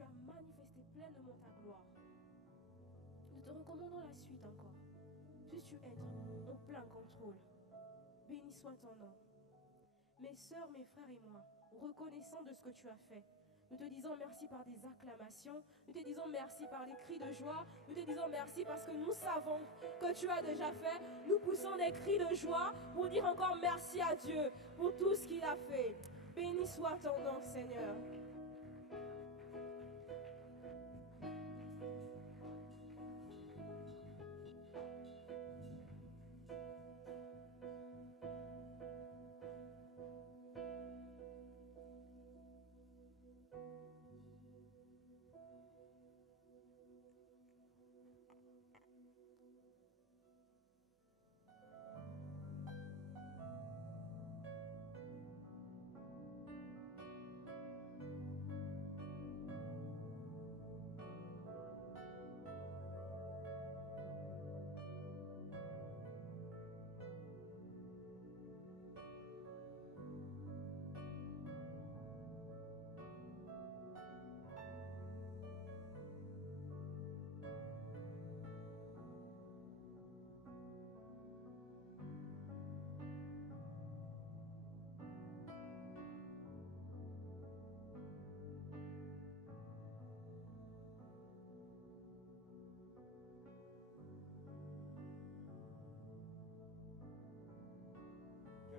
tu as manifesté pleinement ta gloire. Nous te recommandons la suite encore. Puisses-tu être en plein contrôle. Béni soit ton nom. Mes sœurs, mes frères et moi, reconnaissants de ce que tu as fait, nous te disons merci par des acclamations, nous te disons merci par des cris de joie, nous te disons merci parce que nous savons que tu as déjà fait. Nous poussons des cris de joie pour dire encore merci à Dieu pour tout ce qu'il a fait. Béni soit ton nom, Seigneur.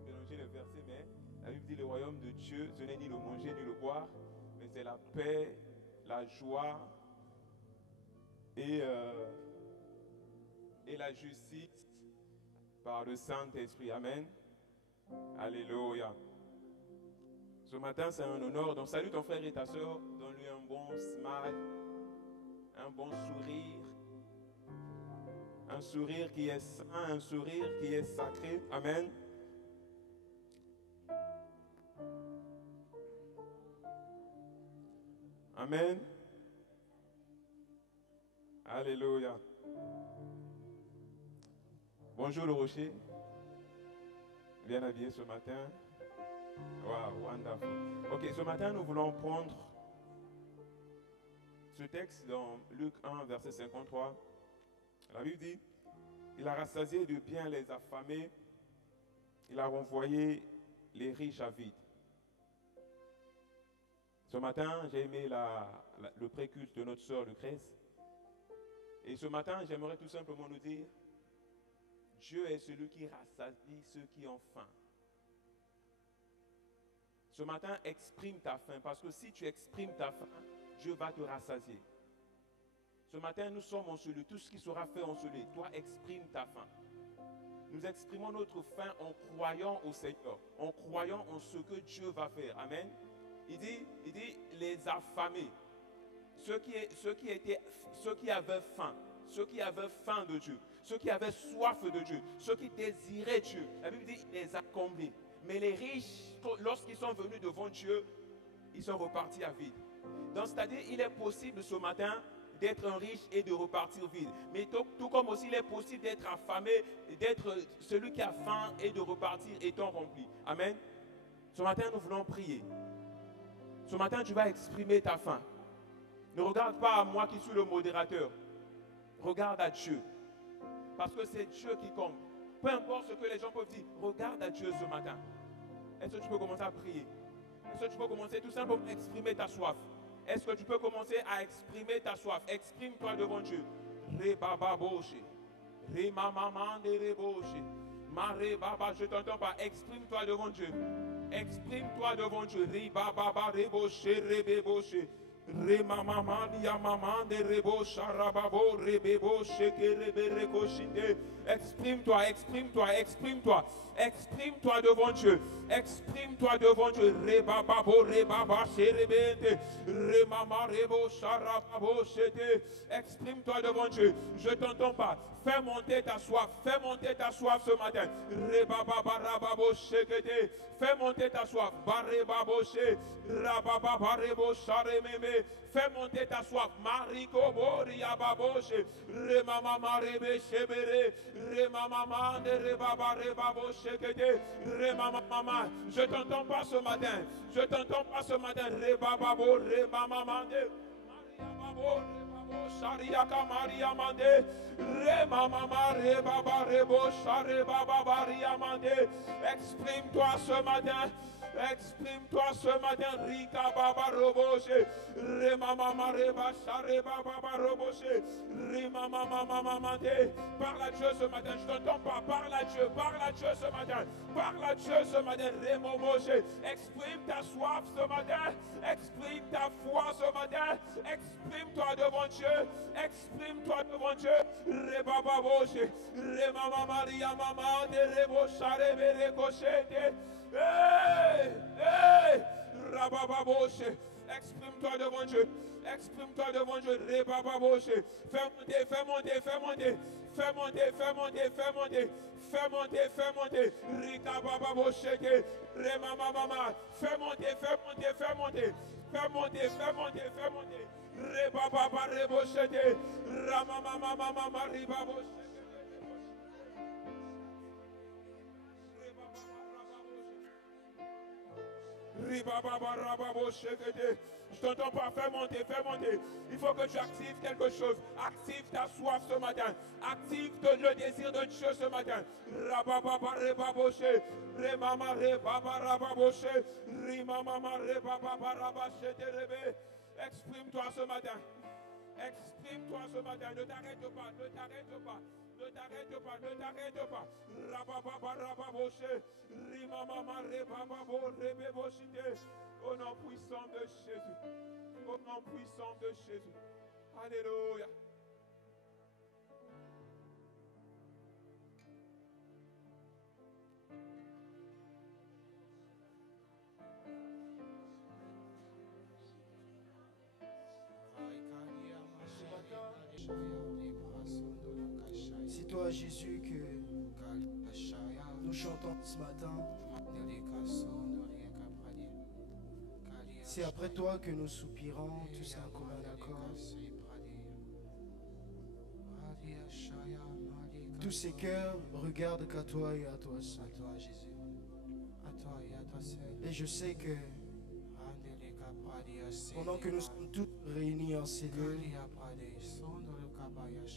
Mélanger les versets, mais la Bible dit le royaume de Dieu, ce n'est ni le manger ni le boire, mais c'est la paix, la joie et la justice par le Saint-Esprit. Amen. Alléluia. Ce matin, c'est un honneur. Donc, salue ton frère et ta soeur. Donne-lui un bon smile, un bon sourire. Un sourire qui est saint, un sourire qui est sacré. Amen. Amen. Alléluia. Bonjour le rocher. Bien habillé ce matin. Wow, wonderful. Ok, ce matin nous voulons prendre ce texte dans Luc 1, verset 53. La Bible dit, il a rassasié de bien les affamés, il a renvoyé les riches à vide. Ce matin, j'ai aimé le préculte de notre sœur Lucrèce. Et ce matin, j'aimerais tout simplement nous dire, Dieu est celui qui rassasie ceux qui ont faim. Ce matin, exprime ta faim, parce que si tu exprimes ta faim, Dieu va te rassasier. Ce matin, nous sommes encelés, tout ce qui sera fait encelé, toi exprime ta faim. Nous exprimons notre faim en croyant au Seigneur, en croyant en ce que Dieu va faire. Amen. Il dit, les affamés, ceux qui avaient faim de Dieu, ceux qui avaient soif de Dieu, ceux qui désiraient Dieu. La Bible dit, il les a comblés. Mais les riches, lorsqu'ils sont venus devant Dieu, ils sont repartis à vide. Donc, c'est-à-dire, il est possible ce matin d'être un riche et de repartir vide. Mais tout comme aussi il est possible d'être affamé, d'être celui qui a faim et de repartir étant rempli. Amen. Ce matin, nous voulons prier. Ce matin, tu vas exprimer ta faim. Ne regarde pas à moi qui suis le modérateur. Regarde à Dieu. Parce que c'est Dieu qui comble. Peu importe ce que les gens peuvent dire, regarde à Dieu ce matin. Est-ce que tu peux commencer à prier? Est-ce que tu peux commencer tout simplement à exprimer ta soif? Est-ce que tu peux commencer à exprimer ta soif? Exprime-toi devant Dieu. Ré baba boche. Ré maman de ré boche. Maré baba, je t'entends pas. Exprime-toi devant Dieu. Exprime-toi devant Dieu. Ré baba ré boche, ré boche. Ré maman ya maman de ré boche, rababo ré boche, que ré cochinde. Exprime-toi, exprime-toi, exprime-toi. Exprime-toi devant Dieu. Exprime-toi devant Dieu. Ré baba ré ré maman ré boche, rababo chete. Exprime-toi devant Dieu. Je t'entends pas. Fais monter ta soif. Fais monter ta soif ce matin. Ré baba rababo chete. Fais monter ta soif. Baré baboche. Rababa baré boche, rememe. Fais monter ta soif. Mariko boria baboche. Ré maman ré chebere. Ré maman de ré baba ré baboche. Ré maman. Je t'entends pas ce matin. Je t'entends pas ce matin. Ré baba ré maman de. Exprime-toi ce matin. Exprime-toi ce matin. Rika Baba Roboshe. Rema Mama Reba Share Baba Roboshe. Rema Mama Mama Mande. Parle à Dieu ce matin. Je t'entends pas. Parle à Dieu. Parle à Dieu ce matin. Parle à Dieu ce matin. Remo Moshe. Exprime ta soif ce matin. Exprime ta foi ce matin. Exprime-toi devant Dieu. Exprime-toi devant Dieu. Reba Baboshe. Rema Mama Maria Mama de Rebo Share Bere Koshete. Hey! Hey! Rabababoshe. Exprime-toi devant Dieu. Exprime-toi devant Dieu. Rebababoshe. Fais monter, fais monter, fais monter. Fais monter, fais monter, fais monter. Fais monter, fais monter. Rikabababoshe. Remamamama. Fais monter, fais monter, fais monter. Fais monter, fais monter, fais monter. Rebababa reboshete. Ramamamamama ribaboshe. Je t'entends pas, fais monter, fais monter. Il faut que tu actives quelque chose. Active ta soif ce matin. Active le désir de Dieu ce matin. Rabababa rebaboshe. Remama rebaba rababoshe. Rimamama rebababa rabashe terebe. Exprime-toi ce matin. Exprime-toi ce matin. Ne t'arrête pas, ne t'arrête pas. Ne t'arrête pas, ne t'arrête pas. Rabababa rababoshe. Rimamama rebababo rebeboshite. Au nom puissant de Jésus. Au nom puissant de Jésus. Alléluia. C'est toi, Jésus, que nous chantons ce matin. C'est après toi que nous soupirons tous en commun accord. Tous ces cœurs regardent qu'à toi et à toi seul. Et je sais que pendant que nous sommes tous réunis en ces lieux,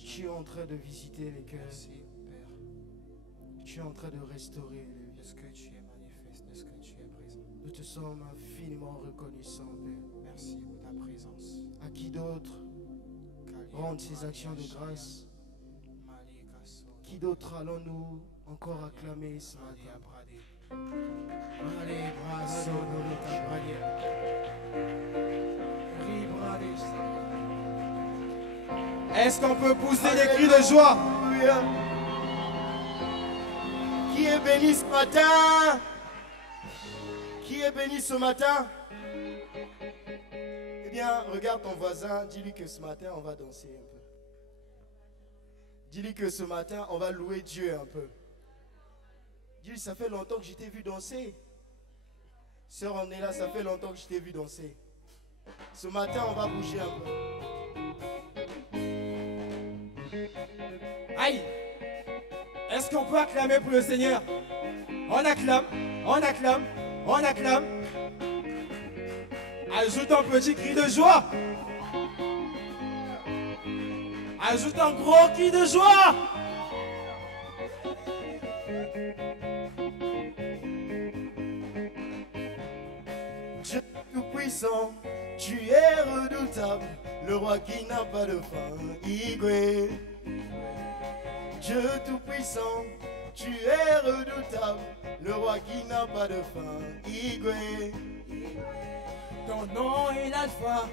tu es en train de visiter les cœurs. Tu es en train de restaurer les vies. Est-ce que tu es manifeste? Est-ce que tu es présent? Nous te sommes infiniment reconnaissants, Père. Merci pour ta présence. À qui d'autre rendre ces actions de grâce? Qui d'autre allons-nous encore acclamer ce matin? Est-ce qu'on peut pousser des cris de joie? Qui est béni ce matin? Qui est béni ce matin? Eh bien, regarde ton voisin, dis-lui que ce matin, on va danser un peu. Dis-lui que ce matin, on va louer Dieu un peu. Dis-lui, ça fait longtemps que je t'ai vu danser. Sœur, on est là, ça fait longtemps que je t'ai vu danser. Ce matin, on va bouger un peu. Aïe! Est-ce qu'on peut acclamer pour le Seigneur? On acclame, on acclame, on acclame. Ajoute un petit cri de joie. Ajoute un gros cri de joie. Dieu tout-puissant, tu es redoutable, le roi qui n'a pas de fin, Igwe. Dieu tout-puissant, tu es redoutable, le roi qui n'a pas de fin, Igwe. Ton nom est l'alpha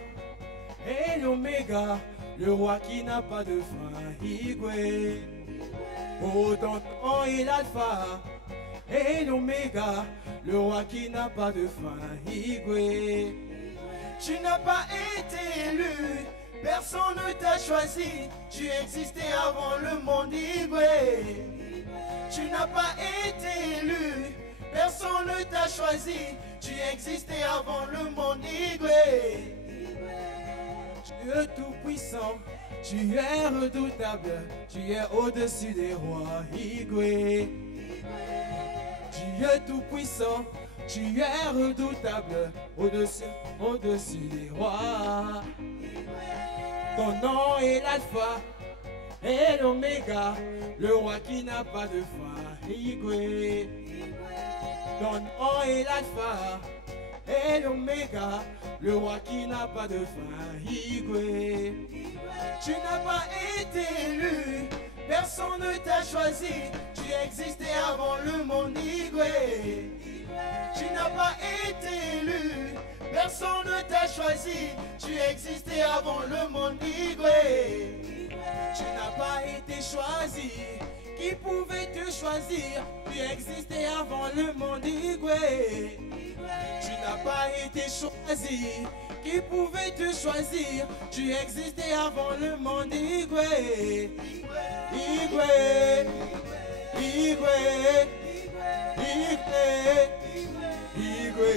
et l'oméga, le roi qui n'a pas de fin, Igwe. Oh, ton nom est l'alpha et l'oméga, le roi qui n'a pas de fin, Igwe. Tu n'as pas été élu, personne ne t'a choisi, tu existais avant le monde, Igwe. Tu n'as pas été élu, personne ne t'a choisi, tu existais avant le monde, Igwe. Dieu tout-puissant, tu es redoutable, tu es au-dessus des rois, Igwe. Dieu tout-puissant, tu es redoutable, au-dessus des rois. Ton nom est l'alpha et l'oméga, le roi qui n'a pas de fin. Igwe. Ton nom est l'alpha et l'oméga, le roi qui n'a pas de fin. Igwe. Tu n'as pas été élu, personne ne t'a choisi, tu existais avant le monde. Igwe. Tu n'as pas été élu, personne ne t'a choisi, tu existais avant le monde. Igwe. Tu n'as pas été choisi, qui pouvait te choisir, tu existais avant le monde. Igwe. Tu n'as pas été choisi, qui pouvait te choisir, tu existais avant le monde. Igwe. Igwe. Igwe. Igwe. Igwe.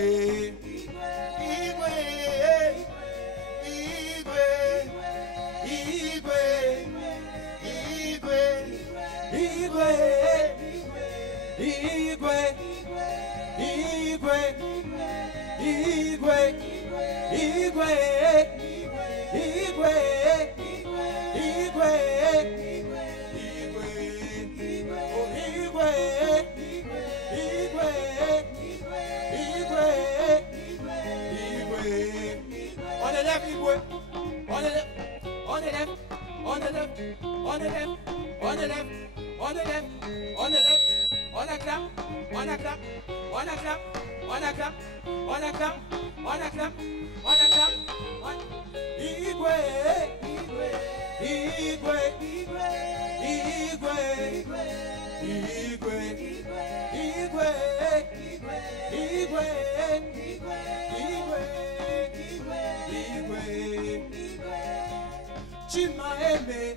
Tu m'as aimé,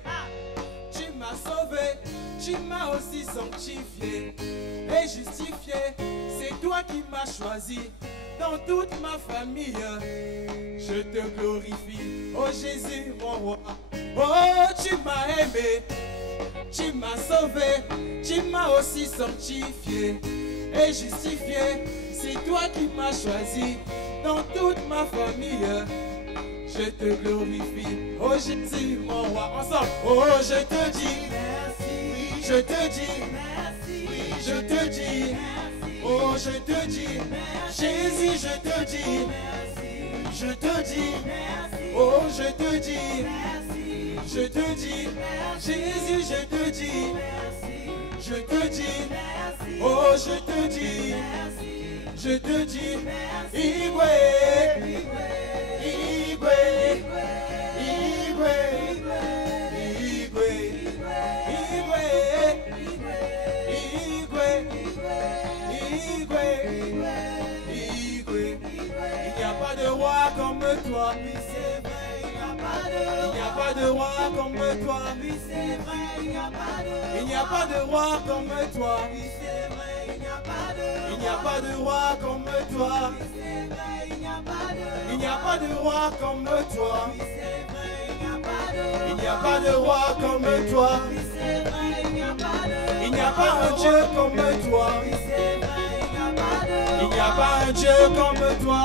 tu m'as sauvé, tu m'as aussi sanctifié et justifié. C'est toi qui m'as choisi dans toute ma famille. Je te glorifie, oh Jésus mon roi. Oh, tu m'as aimé, tu m'as sauvé, tu m'as aussi sanctifié et justifié. C'est toi qui m'as choisi dans toute ma famille. Je te glorifie, oh Jésus mon roi. Ensemble, oh je te dis merci, je te dis merci, je te dis merci, oh je te dis merci, Jésus je te dis merci, je te dis merci, oh je te dis merci, je te dis merci, Jésus je te dis merci, je te dis merci, oh je te dis merci, je te dis merci, Igwe. Igwe, Igwe, Igwe, Igwe, Igwe, Igwe. Il n'y a pas de roi comme toi, il n'y a pas de roi comme toi, il n'y a pas de roi comme toi, il n'y a pas de roi comme toi. Il n'y a pas de roi comme toi. Il n'y a pas de roi comme toi. Il n'y a pas un Dieu comme toi. Il n'y a pas un Dieu comme toi.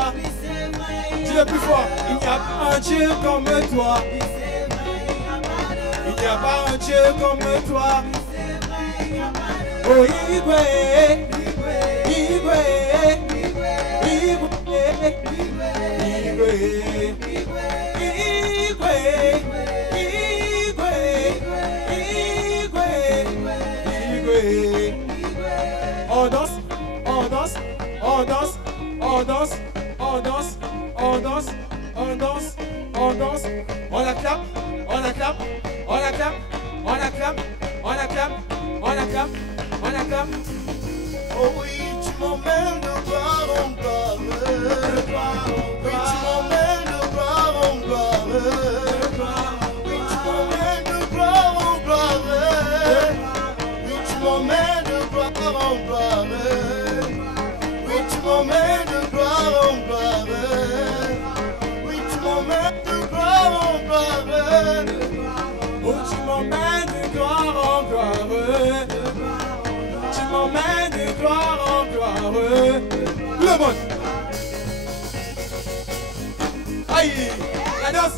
Dis-le plus fort. Il n'y a pas un Dieu comme toi. Il n'y a pas un Dieu comme toi. Oh Igwe, Igwe, Igwe. On danse, on danse, on danse, on danse, on danse, on danse, on danse, on danse, on acclame, on acclame, on acclame, on acclame, on acclame, on acclame, on acclame. Oh oui, tu m'emmènes de gloire en gloire. Oui, tu m'emmènes de gloire en gloire. Oui, tu m'emmènes de gloire en gloire. Oui, tu m'emmènes de gloire en gloire. Oui, tu m'emmènes de gloire en gloire. Oui, tu m'emmènes de gloire en gloire. Oh, tu m'emmènes de gloire en gloire. Tu m'emmènes de gloire en gloire. Le monde. Aïe, la danse.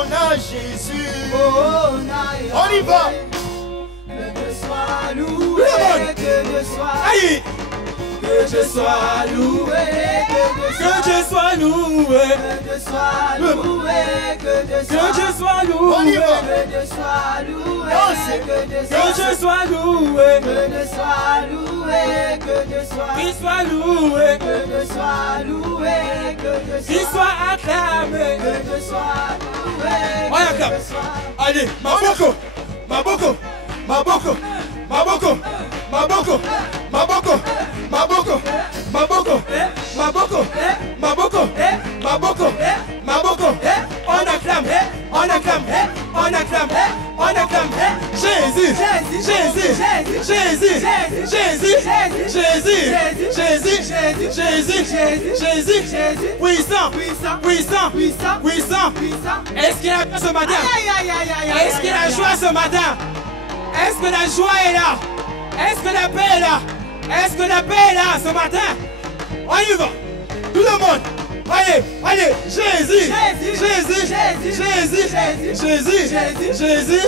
Oh, na Jésus. Oh, na Yahweh. On y va. Que Dieu soit loué, que Dieu soit. Aïe. Que Dieu soit loué, Que Dieu soit loué. que Dieu soit loué, que Dieu Que Dieu soit loué. On y va. Que Dieu soit loué, que Dieu Que Dieu soit loué. que Dieu soit loué, que Dieu soit. Qu'il soit loué. Que Dieu soit loué, que Dieu Qu'il soit acclamé. que Dieu soit loué. On acclame. Allez, Maboko. Maboko. Maboko. Maboko. Maboko. Maboko. Maboko. Maboko. Maboko. Maboko. Maboko. Maboko. On acclame. On acclame. On acclame. On acclame. Jésus. Jésus. Jésus. Jésus. Jésus. Jésus. Jésus. Jésus. Puissant. Puissant. Puissant. Est-ce qu'il a joie ce matin? Est-ce qu'il a joie ce matin? Est-ce que la joie est là? Est-ce que la paix est là? Est-ce que la paix est là ce matin? On y va. Tout le monde. Allez, allez. Jésus. Jésus. Jésus. Jésus. Jésus. Jésus.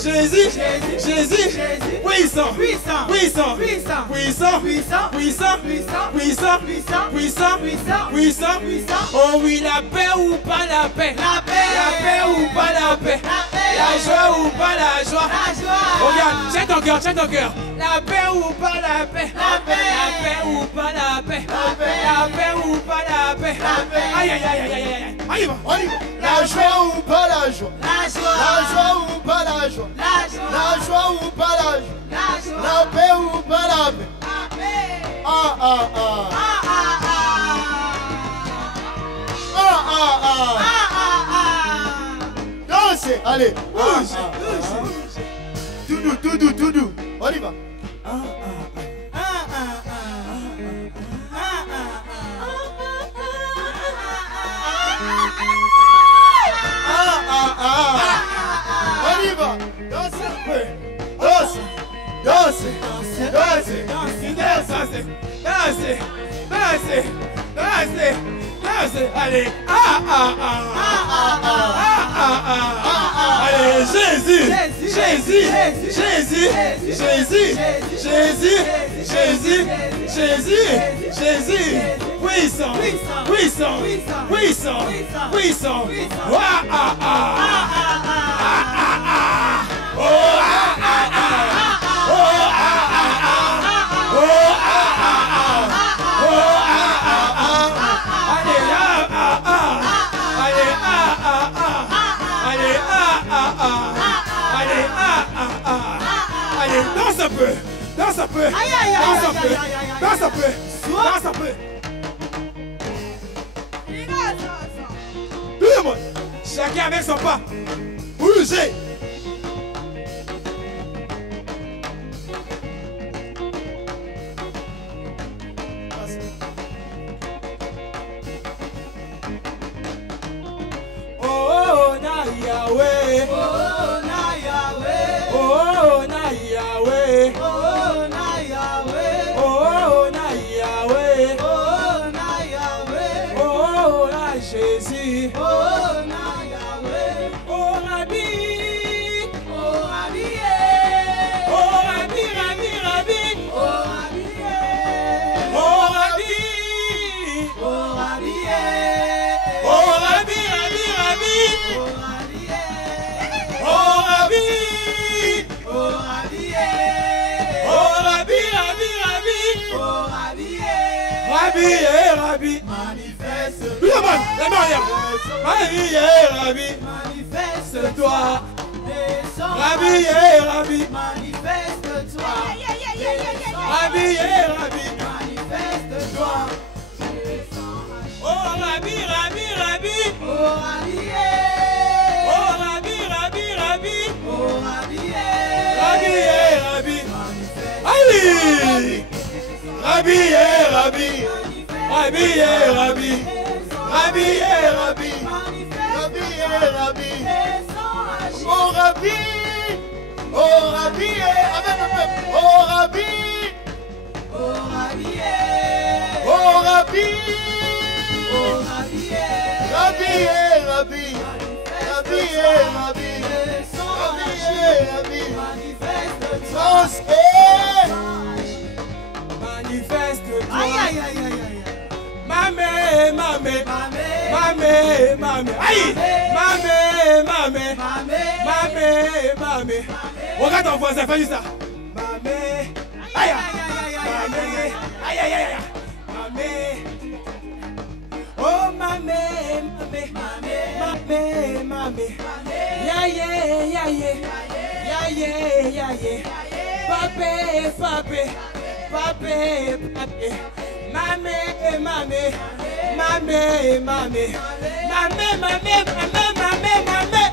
Jésus. Jésus. Puissant. Puissant. Puissant. Puissant. Puissant. Puissant. Puissant. Oh oui, la paix ou pas la paix? La paix ou pas la paix? La joie ou pas la joie? Regarde, tiens ton cœur. La paix ou pas la paix? La paix ou pas la paix? La paix ou pas la paix? Aïe, aïe, aïe, aïe, aïe. On y va. La joie ou pas la joie? La joie ou pas la joie? La joie ou pas la joie? La paix ou pas la paix? Ah, ah, ah. Ah, ah, ah. Dansez, allez. Bouge. Tout doux. On y va. On y va. Dansez un peu. Dansez. Allez. Allez, Jésus. Puissant. Allez, danse un peu. Tout le monde, chacun avec son pas. Bougez. Oh, na Yahweh. Oh, na Yahweh. Oh, na Yahweh. Oh, na Yahweh. Oh, na Yahweh. Oh, na Yahweh. Oh, na Jésus. Oh, na Yahweh. Oh, Rabbi. Oh, Rabbi. Oh, Rabbi, Rabbi, Rabbi. Oh, Rabbi. Oh, Rabbi. Oh, Rabbi. Oh, Rabbi, Rabbi, Rabbi. Oh, Rabbi. Oh, Rabbi. Oh, Rabbi, Rabbi, Rabbi. Oh, Rabbi. Rabbi. Manifeste. Tout le monde, les mains. Rabbi. Manifeste-toi. Rabbi. Manifeste-toi. Rabbi. Manifeste-toi. Oh, Rabbi. Oh, Rabbi. Oh, Rabbi. Oh, Rabbi. Allez. Rabbi. Oh, Rabbi. Oh, Rabbi. Avec le peuple. Oh, Rabbi. Oh, Rabbi. Rabbi. Rabbi, Rabbi, Rabbi, Rabbi, manifeste-toi. Aïe, aïe, aïe, aïe, aïe. Mamé, mamé, mamé, mamé, aïe, mamé, mamé, mamé, mamé. Regarde ton voisin, fais juste ça. Mamé, aïe, mamé, aïe, aïe, aïe, mamé. Oh mamé, mamé, mamé, mamé, ya ya, papé, papé, papé, papé. Mamé, mamé, mamé, mamé, mamé, mamé, mamé, mamé, mamé.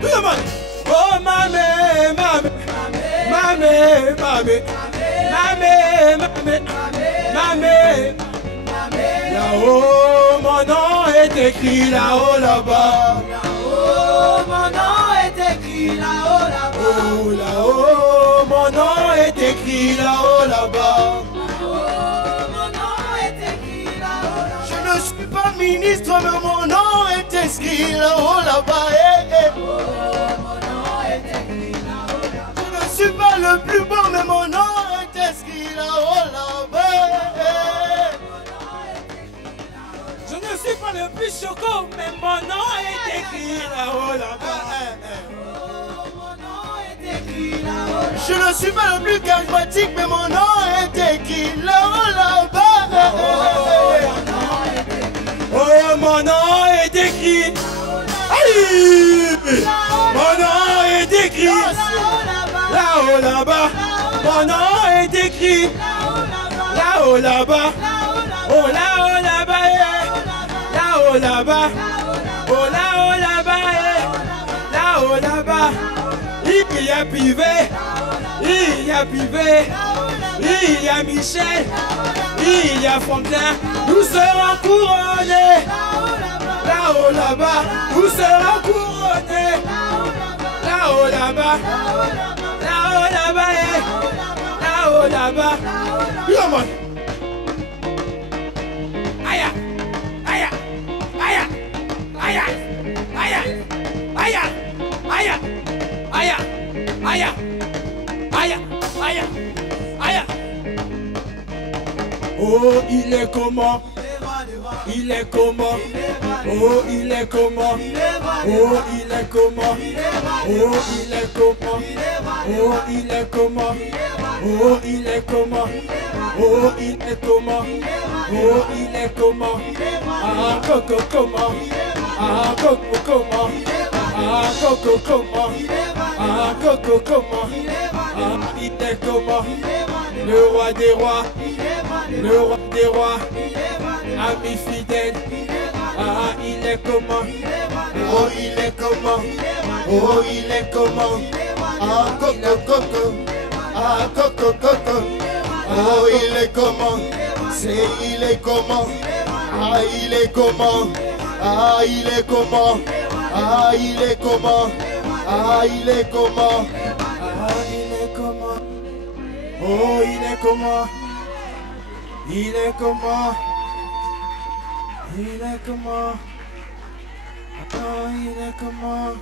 Tout le monde. Oh mamé, mamé, mamé, mamé, mamé, mamé, mamé. Là-haut, mon nom est écrit là-haut, là-bas. Là-haut, mon nom est écrit là-haut, là-bas. Oh, là-haut, mon nom est écrit là-haut, là-bas. Je ne suis pas ministre, mais mon nom est inscrit là-haut, là-bas. Je ne suis pas le plus beau, mais mon nom est inscrit là-haut, là-bas. Je ne suis pas le plus choquant, mais mon nom est écrit là-haut, là-bas. Je ne suis pas le plus charismatique, mais mon nom est écrit là-haut, là-bas. Oh, mon nom est écrit. Aïe! Mon nom est écrit là-haut, là-bas. Mon nom est écrit là-haut, là-bas. Oh, là-haut, là-bas. Là-haut, là-bas. Oh, là-haut, là-bas. Là-haut, là-bas. Il y a Pivet. Il y a Pivet. Il y a Michel. Il y a Fontaine. Nous serons couronnés. Là-haut, là-bas. Nous serons couronnés. Là-haut, là-bas. Là-haut, là-bas. Là-haut, là-bas. Come on. Aïe. Aïe. Aïe. Aïe. Aïe. Aïe. Aïe. Aïe. Aïe. Aïe. Aïe. Aïe. Oh, il est comment? Il est comment? Oh, il est comment? Oh, il est comment? Oh, il est comment? Oh, il est comment? Oh, il est comment? Oh, il est comment? Oh, il est comment? Ah, coco comment? Ah, coco comment? Ah, coco comment? Ah, coco comment? Ah, il est comment? Le roi des rois, le roi des rois, ami fidèle. Ah, il est comment? Oh, il est comment? Oh, il est comment? Ah, coco, coco. Ah, coco, coco. Oh, il est comment? C'est il est comment? Ah, il est comment? Ah, il est comment? Ah, il est comment? Ah, il est comment? Ah, il est comment? Oh, il est comment? Il est comment? Il est comment? Oh, il est comment?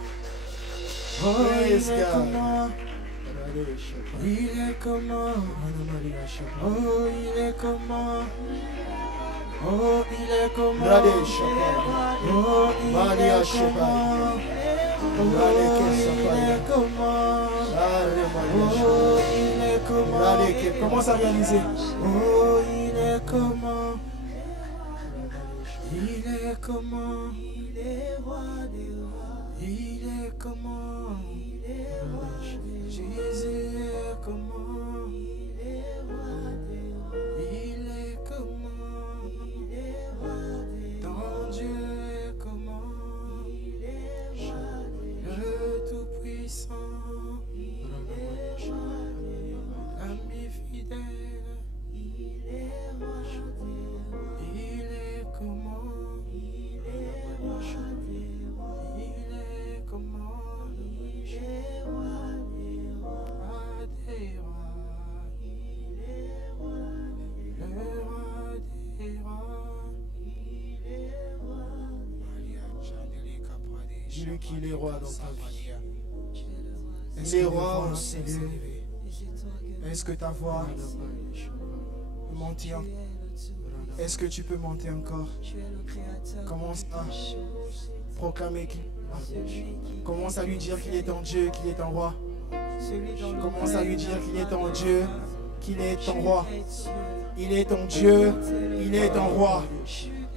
Oh, il Praise est God. comment? Il est comment? Oh, il est comment? Oh, il est comment? Radhe Oh, il Maria est comment? Oh, il est comment? Oh, il est comment? Commence à réaliser. Oh, il est comment? Il est comment? Il est roi des rois. Il est comment? Il est roi des rois. Jésus est comment? Il est roi des rois. Il est comment? Il est roi des rois. Ton Dieu est comment? Il est roi des rois. Le Tout-Puissant. Il est roi des rois. L'ami fidèle. Il est roi des rois. Il est comment? Il est roi des rois. Il Dis-lui qu'il est roi dans ta vie. Il est roi en ses lieux. Est-ce que ta voix peut monter encore? Est-ce que tu peux monter encore? Commence à proclamer qu'il commence à lui dire qu'il est ton Dieu, qu'il est ton roi. Commence à lui dire qu'il est ton Dieu, qu'il est ton roi. Il est ton Dieu, il est ton roi.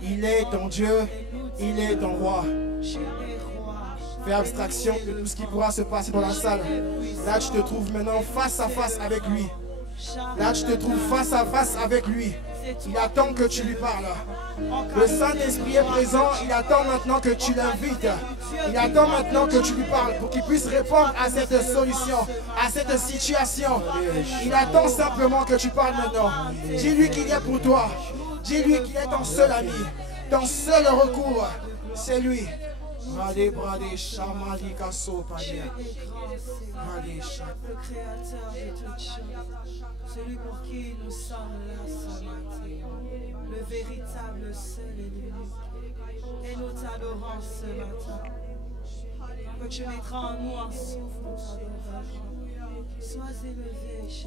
Il est ton Dieu, il est ton roi. Fais abstraction de tout ce qui pourra se passer dans la salle. Là, tu te trouves maintenant face à face avec lui. Là, tu te trouves face à face avec lui. Il attend que tu lui parles. Le Saint-Esprit est présent. Il attend maintenant que tu l'invites. Il attend maintenant que tu lui parles pour qu'il puisse répondre à cette solution, à cette situation. Il attend simplement que tu parles maintenant. Dis-lui qu'il est pour toi. Dis-lui qu'il est ton seul ami, ton seul recours. C'est lui. Le créateur de toutes choses, celui pour qui nous sommes là ce matin, le véritable seul et l'unique. Et nous t'adorons ce matin. Que tu mettras en nous un souffle, nous t'adorons. Sois élevé, Jésus.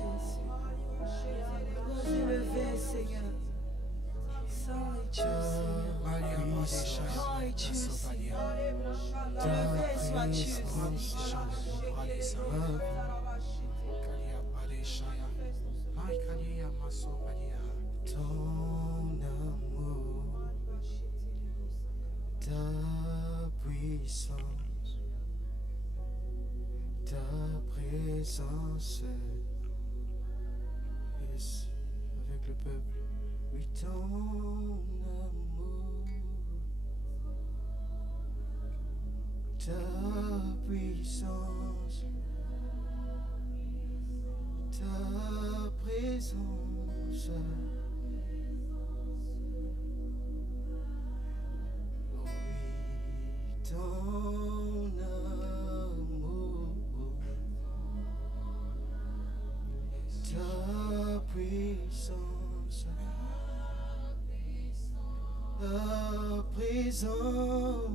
Sois élevé, Seigneur. Saint es-tu, Seigneur. Saint es-tu, Seigneur. Élevé sois-tu, Seigneur. Ton amour, ta puissance, ta présence. Yes, avec le peuple. Oui, ton amour, ta puissance, ta présence. Oh oui, ton amour, ta puissance, ta présence.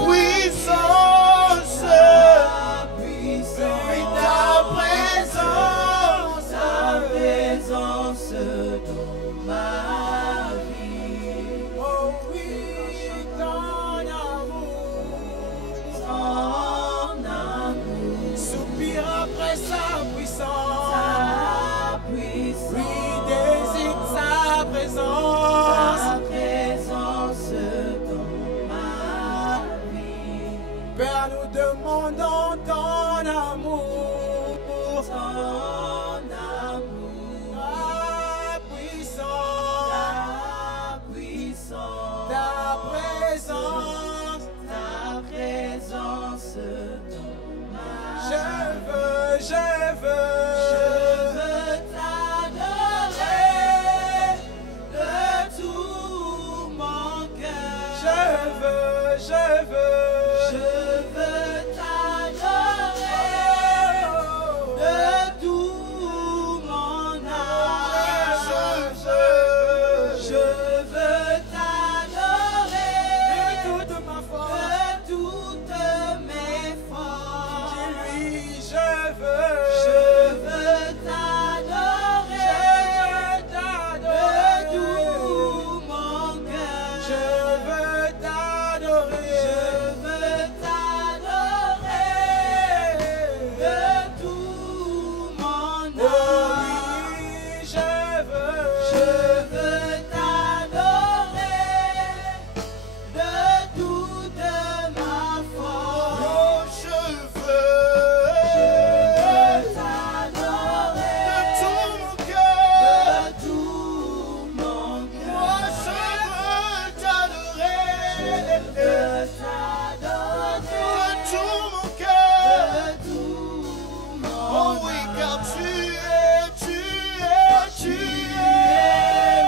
puissance, oui, ta présence dans ma vie. Oh oui, ton amour, soupire après sa puissance, oui, désire sa présence dans ma vie. Père, nous demandons ton amour, ta puissance, ta présence dans ma vie. Je veux t'adorer de tout mon cœur. Je veux t'adorer de tout mon âme. Je veux t'adorer de toute ma force, de toutes mes forces. dis-lui, je veux t'adorer de tout mon cœur. Je veux t'adorer. De tout mon âme. Oh oui, je veux t'adorer de toute ma force. Oh, je veux t'adorer de tout mon cœur. de tout mon cœur. Moi, je veux t'adorer de tout mon cœur. Oh oui, car tu es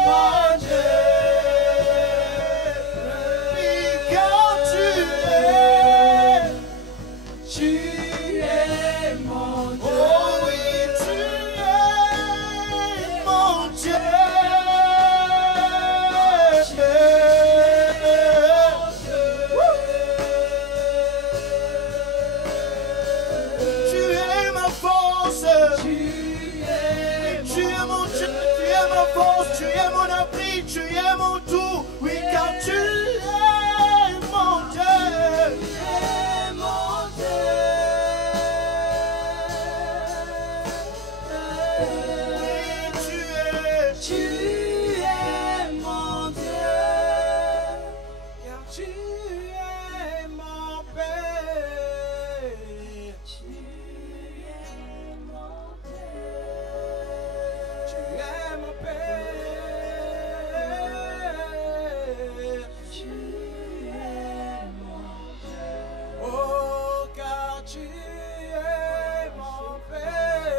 mon Dieu. Oui, car tu es mon Dieu. Oh oui, tu es mon Dieu. Tu es ma force. Tu es mon Dieu. Tu es ma force. Tu es mon abri. Tu es mon tout. Oui, car tu es mon Dieu. Tu es mon Dieu. car tu es mon Père. Tu es mon Tu es mon Père. Tu es mon Oh, car tu es mon Père.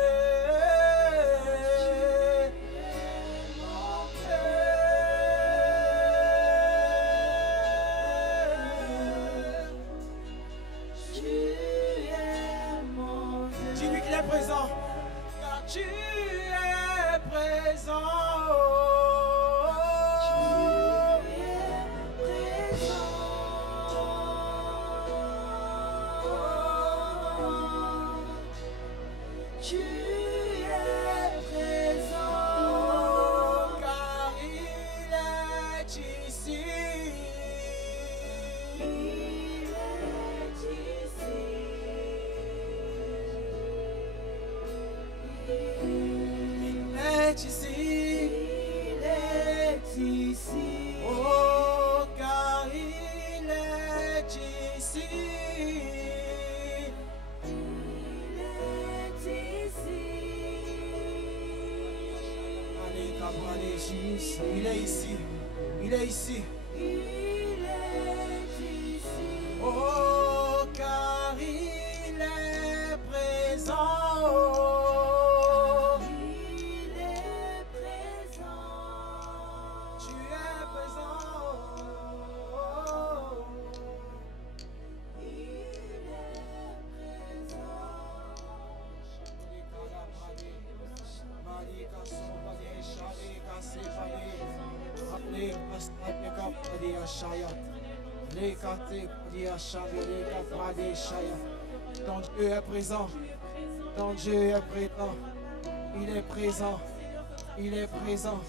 Dis-lui qu'il est présent. Car tu es présent. Tu es présent. Car il est ici. Il est ici. Il est ici. Il est ici. Oh, car il est ici. Il est ici. Allez, Cabrale, il est ici. Il est ici. Il est ici. Oh, car il est présent. Il est présent. Tu es présent. Il est présent. Ton Dieu est présent. Ton Dieu est présent. Il est présent. Il est présent.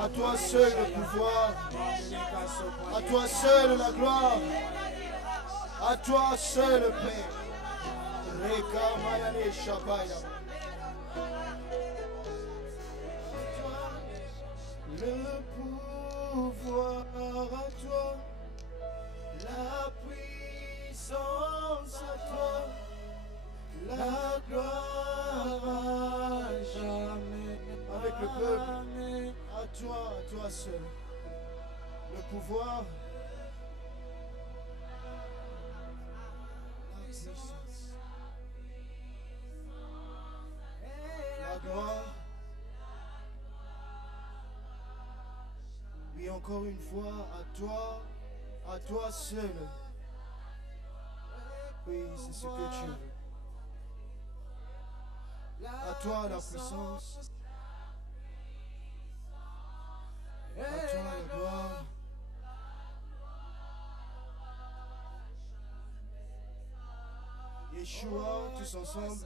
À toi seul le pouvoir, à toi seul la gloire, à toi seul le Père. Le pouvoir à toi, la puissance à toi, la gloire à jamais. Avec le peuple, à toi seul, le pouvoir, la puissance, la gloire. Oui, encore une fois, à toi seul. Oui, c'est ce que tu veux. À toi la puissance. À toi la gloire. Yeshua, tous ensemble.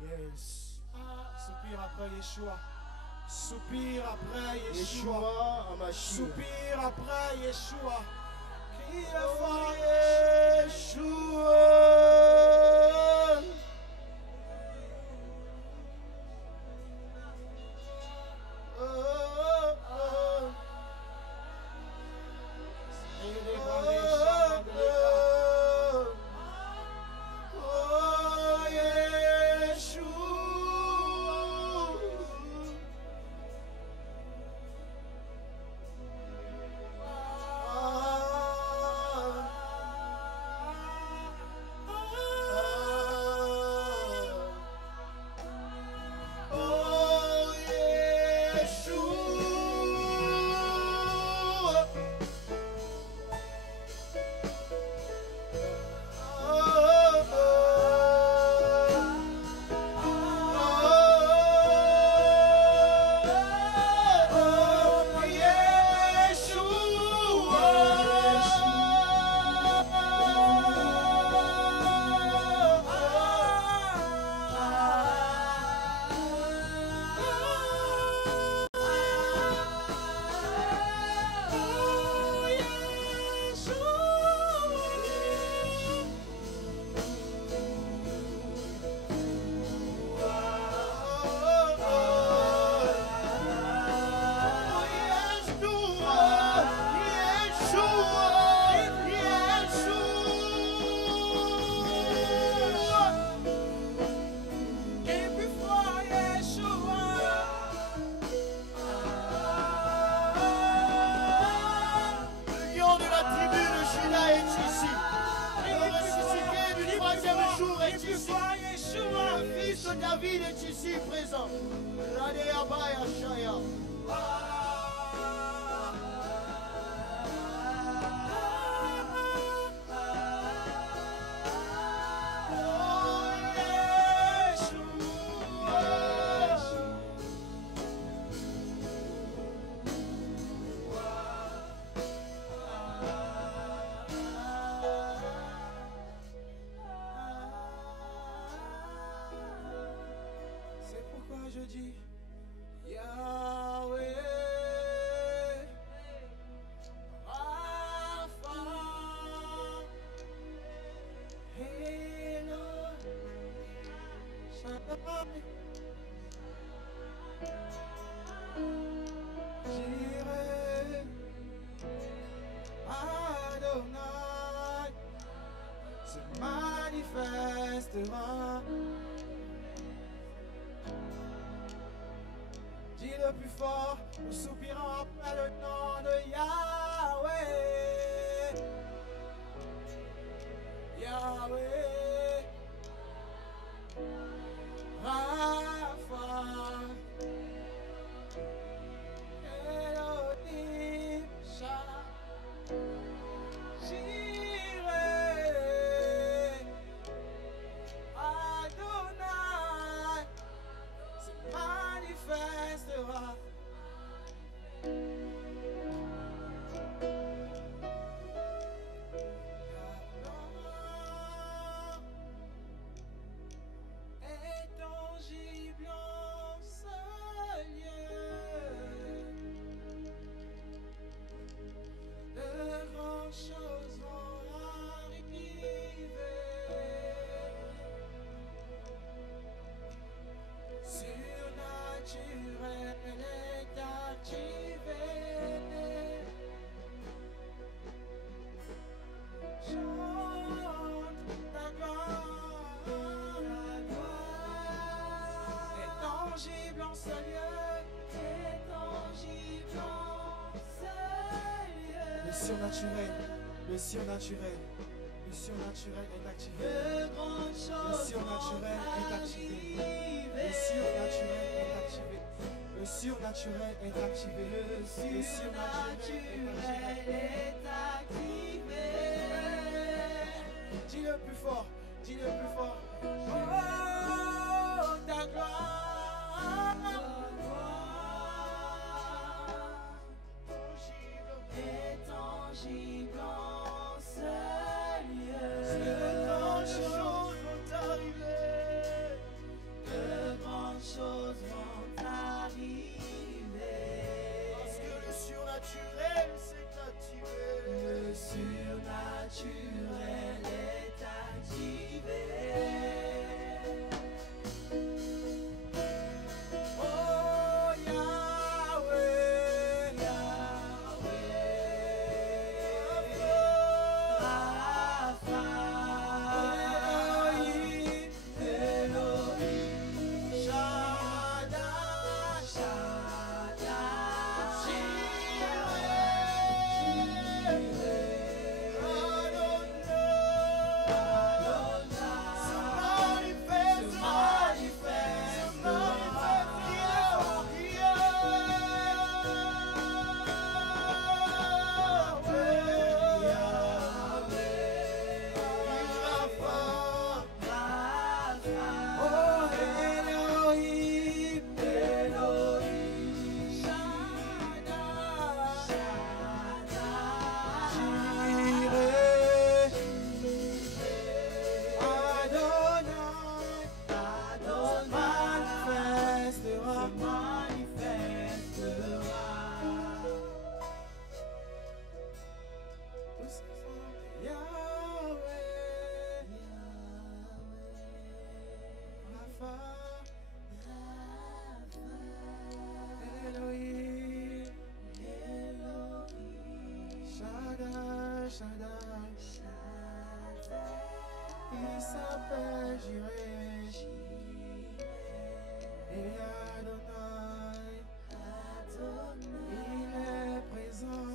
Yes. Soupir après Yeshua. Soupir après Yeshua. Yeshua à ma Soupir après Yeshua. Crie fort Yeshua. David est ici présent. Radéabaya Shaya. Je dis Yahweh, Rapha, Hello, Shaddai, Jireh, Adonai. manifestera. Dis le plus fort, nous soupirons après le nom de Yahweh. Yahweh, Rapha, Elohim, Jireh, Adonai, se manifestera. Intangible en ce lieu, de grandes choses vont arriver. Surnaturel est activé. Chante ta gloire, intangible en ce lieu, intangible en ce lieu. Le surnaturel, le surnaturel, le surnaturel est activé. De grandes choses, le surnaturel est activé. Le surnaturel est activé. Le surnaturel est activé. Le surnaturel est activé. Dis le plus fort, dis le plus fort. Oh, ta gloire, intangible en ce lieu. De grandes choses vont arriver. De grandes choses vont arriver. Parce que le surnaturel s'est activé. Le surnaturel est activé. Oh Yahweh, Yahweh, Rapha, Elohim, Elohim, Shaddai, Shaddai, Jireh, il s'appelle Jireh et Adonai, il est présent,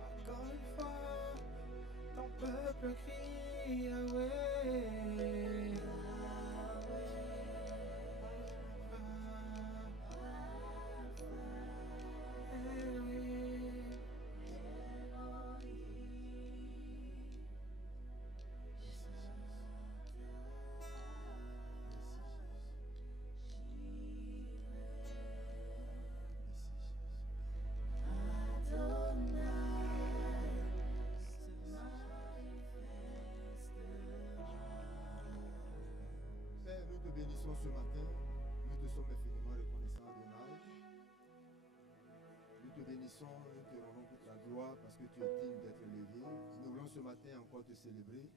encore une fois, ton peuple crie Yahweh. bénissons ce matin. Nous te sommes infiniment reconnaissants, Adonai. Nous te bénissons, nous te rendons toute la gloire parce que tu es digne d'être élevé. Nous voulons ce matin encore te célébrer.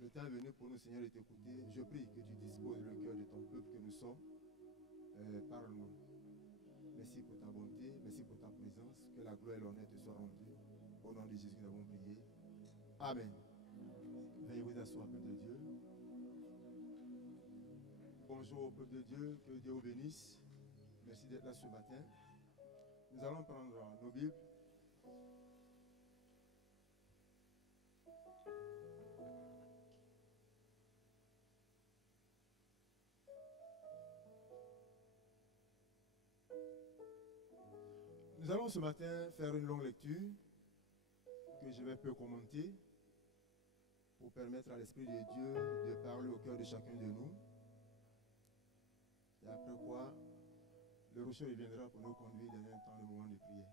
Le temps est venu pour nous, Seigneur, de t'écouter. Je prie que tu disposes le cœur de ton peuple que nous sommes. Parle-nous. Merci pour ta bonté, merci pour ta présence. Que la gloire et l'honneur te soient rendus. Au nom de Jésus, nous avons prié. Amen. Veuillez vous asseoir, peuple de Dieu. Bonjour au peuple de Dieu, que Dieu vous bénisse. Merci d'être là ce matin. Nous allons prendre nos Bibles. Nous allons ce matin faire une longue lecture que je vais peu commenter pour permettre à l'Esprit de Dieu de parler au cœur de chacun de nous. Et après quoi, le rocher reviendra pour nous conduire dans un temps de moment de prière.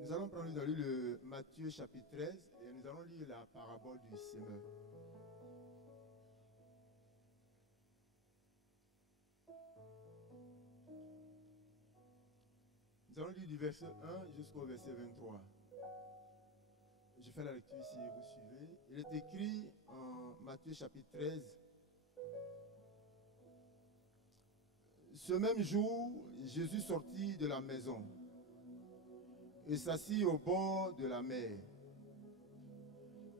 Nous allons prendre dans le Matthieu chapitre 13 et nous allons lire la parabole du semeur. Nous allons lire du verset 1 jusqu'au verset 23. Je fais la lecture ici et vous suivez. Il est écrit en Matthieu chapitre 13. Ce même jour, Jésus sortit de la maison et s'assit au bord de la mer.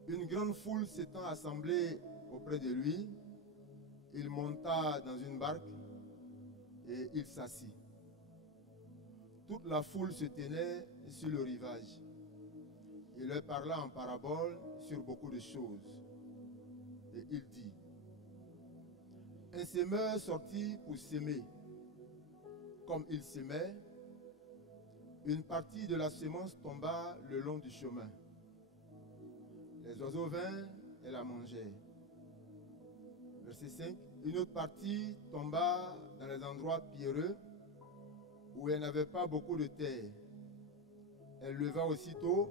Une grande foule s'étant assemblée auprès de lui, il monta dans une barque et il s'assit. Toute la foule se tenait sur le rivage. Il leur parla en parabole sur beaucoup de choses. Et il dit, un semeur sortit pour s'aimer. Comme il s'aimait, une partie de la semence tomba le long du chemin. Les oiseaux vinrent et la mangèrent. Verset 5. Une autre partie tomba dans les endroits pierreux où elle n'avait pas beaucoup de terre. Elle leva aussitôt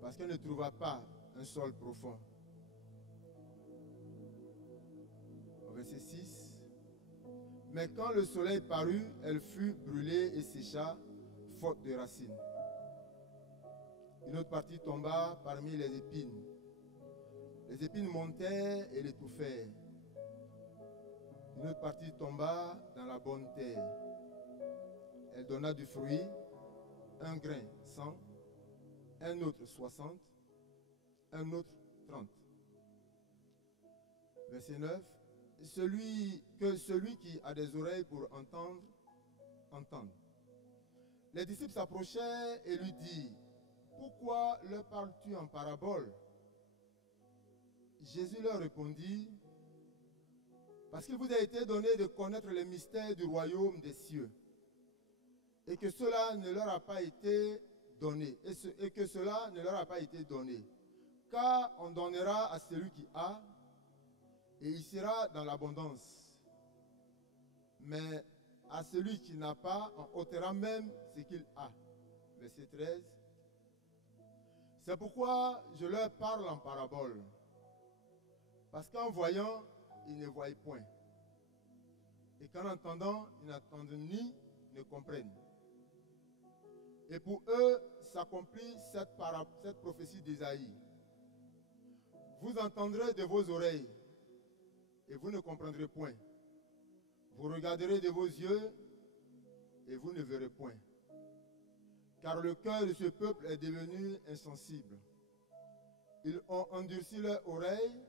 parce qu'elle ne trouva pas un sol profond. Verset 6. Mais quand le soleil parut, elle fut brûlée et sécha, faute de racines. Une autre partie tomba parmi les épines. Les épines montèrent et l'étouffèrent. Une autre partie tomba dans la bonne terre. Elle donna du fruit, un grain 100, un autre 60, un autre 30. Verset 9. Celui qui a des oreilles pour entendre, entende. Les disciples s'approchèrent et lui dirent, pourquoi leur parles-tu en parabole? Jésus leur répondit, parce qu'il vous a été donné de connaître les mystères du royaume des cieux, et que cela ne leur a pas été donné, car on donnera à celui qui a, et il sera dans l'abondance. Mais à celui qui n'a pas, on ôtera même ce qu'il a. Verset 13. C'est pourquoi je leur parle en parabole. Parce qu'en voyant, ils ne voient point. Et qu'en entendant, ils n'entendent ni ne comprennent. Et pour eux, s'accomplit cette prophétie d'Ésaïe. Vous entendrez de vos oreilles, et vous ne comprendrez point. Vous regarderez de vos yeux, et vous ne verrez point. Car le cœur de ce peuple est devenu insensible. Ils ont endurci leurs oreilles,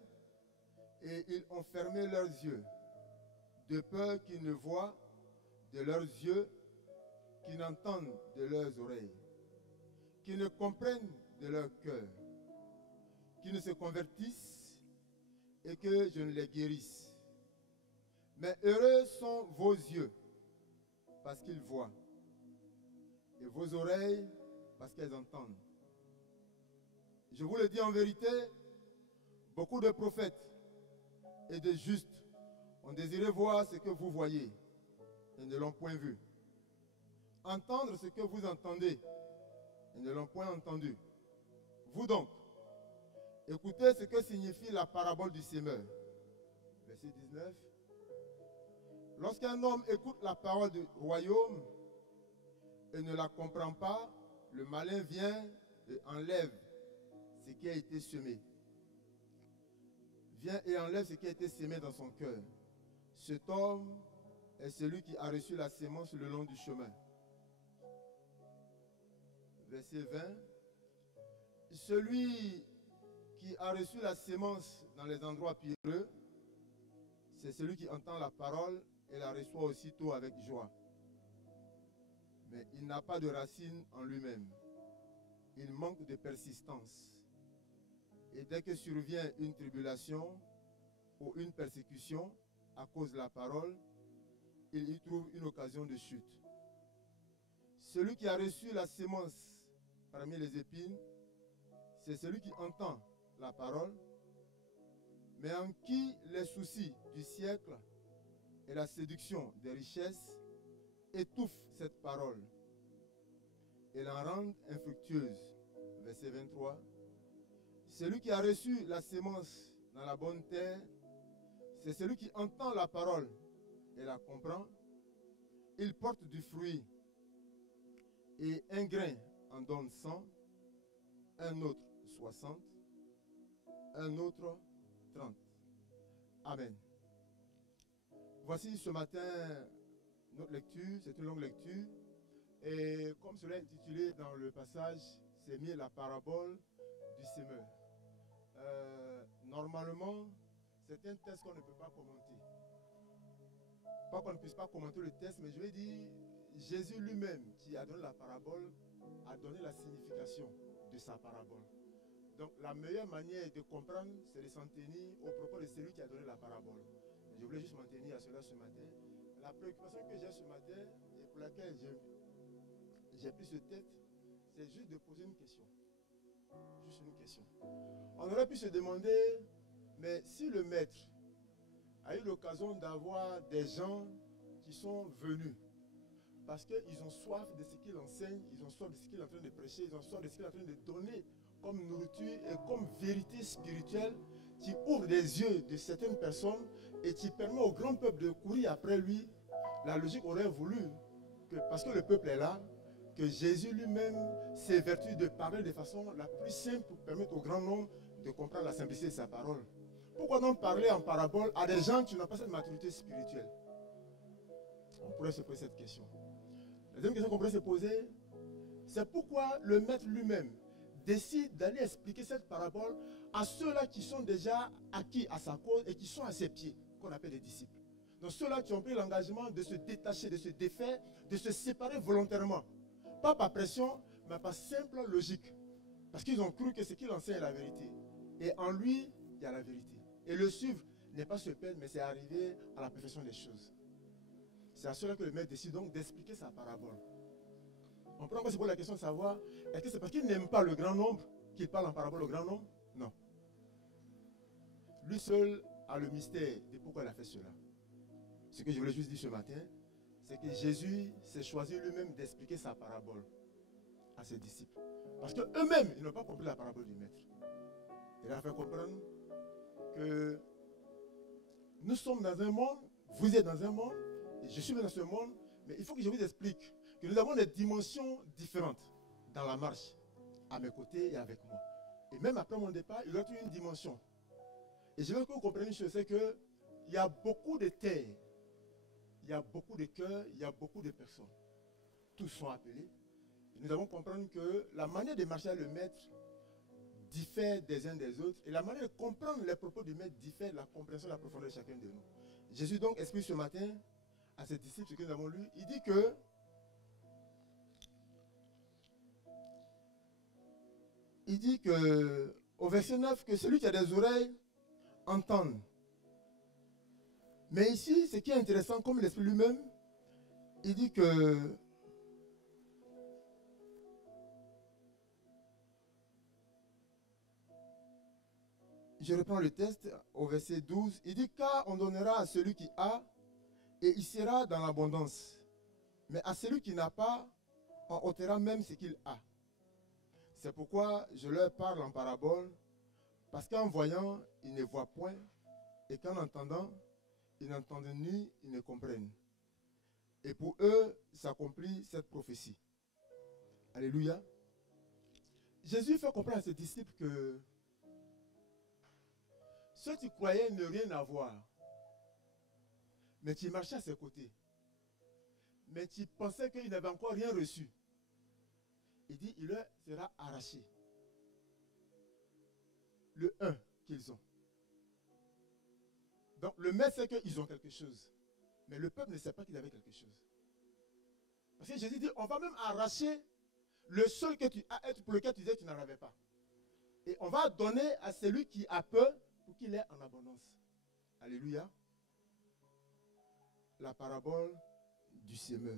et ils ont fermé leurs yeux, de peur qu'ils ne voient de leurs yeux, qu'ils n'entendent de leurs oreilles, qu'ils ne comprennent de leur cœur, qu'ils ne se convertissent et que je ne les guérisse. Mais heureux sont vos yeux, parce qu'ils voient, et vos oreilles, parce qu'elles entendent. Je vous le dis en vérité, beaucoup de prophètes et de justes ont désiré voir ce que vous voyez, et ne l'ont point vu. Entendre ce que vous entendez, et ne l'ont point entendu. Vous donc, écoutez ce que signifie la parabole du semeur. Verset 19. Lorsqu'un homme écoute la parole du royaume et ne la comprend pas, le malin vient et enlève ce qui a été semé. Vient et enlève ce qui a été semé dans son cœur. Cet homme est celui qui a reçu la sémence le long du chemin. verset 20. Celui qui a reçu la sémence dans les endroits pierreux, c'est celui qui entend la parole et la reçoit aussitôt avec joie. Mais il n'a pas de racine en lui-même. Il manque de persistance. Et dès que survient une tribulation ou une persécution à cause de la parole, il y trouve une occasion de chute. Celui qui a reçu la sémence parmi les épines, c'est celui qui entend la parole, mais en qui les soucis du siècle et la séduction des richesses étouffent cette parole et la rendent infructueuse. Verset 23. Celui qui a reçu la sémence dans la bonne terre, c'est celui qui entend la parole et la comprend. Il porte du fruit, et un grain en donne 100, un autre 60, un autre 30. Amen. Voici ce matin notre lecture, c'est une longue lecture. Et comme cela est intitulé dans le passage, c'est mis la parabole du semeur. Normalement, c'est un texte qu'on ne peut pas commenter. Pas qu'on ne puisse pas commenter le texte, mais je vais dire, Jésus lui-même, qui a donné la parabole, a donné la signification de sa parabole. Donc la meilleure manière de comprendre, c'est de s'en tenir au propos de celui qui a donné la parabole. Je voulais juste m'en tenir à cela ce matin. La préoccupation que j'ai ce matin, et pour laquelle j'ai pris ce texte, c'est juste de poser une question. Juste une question. On aurait pu se demander, mais si le maître a eu l'occasion d'avoir des gens qui sont venus, parce qu'ils ont soif de ce qu'il enseigne, ils ont soif de ce qu'il est en train de prêcher, ils ont soif de ce qu'il est en train de donner comme nourriture et comme vérité spirituelle qui ouvre les yeux de certaines personnes et qui permet au grand peuple de courir après lui. La logique aurait voulu que, parce que le peuple est là, que Jésus lui-même s'évertue de parler de façon la plus simple pour permettre au grand nombre de comprendre la simplicité de sa parole. Pourquoi donc parler en parabole à des gens qui n'ont pas cette maturité spirituelle? On pourrait se poser cette question. La deuxième question qu'on pourrait se poser, c'est pourquoi le maître lui-même décide d'aller expliquer cette parabole à ceux-là qui sont déjà acquis à sa cause et qui sont à ses pieds, qu'on appelle les disciples. Donc ceux-là qui ont pris l'engagement de se détacher, de se défaire, de se séparer volontairement. Pas par pression, mais par simple logique. Parce qu'ils ont cru que ce qu'il enseigne est la vérité. Et en lui, il y a la vérité. Et le suivre n'est pas se perdre, mais c'est arriver à la perfection des choses. C'est à cela que le maître décide donc d'expliquer sa parabole. On prend encore la question de savoir, est-ce que c'est parce qu'il n'aime pas le grand nombre qu'il parle en parabole au grand nombre? Non. Lui seul a le mystère de pourquoi il a fait cela. Ce que je voulais juste dire ce matin, c'est que Jésus s'est choisi lui-même d'expliquer sa parabole à ses disciples. Parce qu'eux-mêmes, ils n'ont pas compris la parabole du maître. Il a fait comprendre que nous sommes dans un monde, vous êtes dans un monde, et je suis dans ce monde, mais il faut que je vous explique que nous avons des dimensions différentes dans la marche, à mes côtés et avec moi. Et même après mon départ, il y aura une dimension. Et je veux que vous compreniez une chose, c'est qu'il y a beaucoup de terres, il y a beaucoup de cœurs, il y a beaucoup de personnes. Tous sont appelés. Et nous allons comprendre que la manière de marcher avec le maître diffère des uns des autres. Et la manière de comprendre les propos du maître diffère de la compréhension de la profondeur de chacun de nous. Jésus donc explique ce matin à ses disciples ce que nous avons lu. Il dit que au verset 9, que celui qui a des oreilles entende. Mais ici, ce qui est intéressant, comme il explique lui-même, il dit que je reprends le texte au verset 12, il dit car on donnera à celui qui a et il sera dans l'abondance. Mais à celui qui n'a pas, on ôtera même ce qu'il a. C'est pourquoi je leur parle en parabole, parce qu'en voyant, ils ne voient point, et qu'en entendant, ils n'entendent ni, ils ne comprennent. Et pour eux, s'accomplit cette prophétie. Alléluia. Jésus fait comprendre à ses disciples que ceux qui croyaient ne rien avoir, mais qui marchaient à ses côtés, mais qui pensaient qu'ils n'avaient encore rien reçu, il dit, il leur sera arraché. Le 1 qu'ils ont. Donc le maître sait qu'ils ont quelque chose. Mais le peuple ne sait pas qu'il avait quelque chose. Parce que Jésus dit, on va même arracher le seul que tu as, pour lequel tu disais que tu n'en avais pas. Et on va donner à celui qui a peur pour qu'il ait en abondance. Alléluia. La parabole du semeur.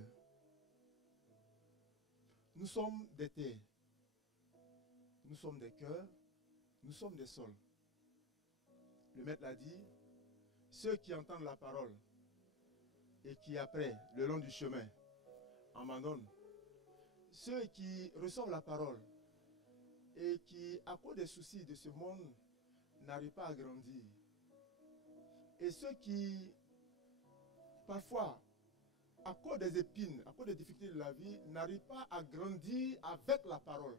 Nous sommes des terres. Nous sommes des cœurs. Nous sommes des sols. Le maître l'a dit. Ceux qui entendent la parole et qui après, le long du chemin, abandonnent. Ceux qui reçoivent la parole et qui, à cause des soucis de ce monde, n'arrivent pas à grandir. Et ceux qui, parfois, à cause des épines, à cause des difficultés de la vie, n'arrivent pas à grandir avec la parole.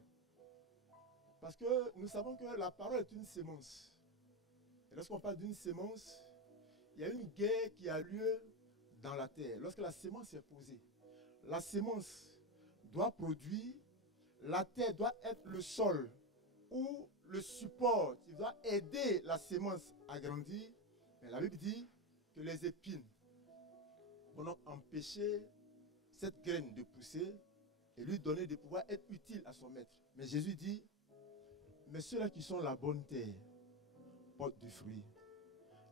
Parce que nous savons que la parole est une sémence. Et lorsqu'on parle d'une sémence, il y a une guerre qui a lieu dans la terre. Lorsque la sémence est posée, la sémence doit produire, la terre doit être le sol ou le support qui doit aider la sémence à grandir. Mais la Bible dit que les épines vont donc empêcher cette graine de pousser et lui donner de pouvoir être utile à son maître. Mais Jésus dit, mais ceux-là qui sont la bonne terre portent du fruit.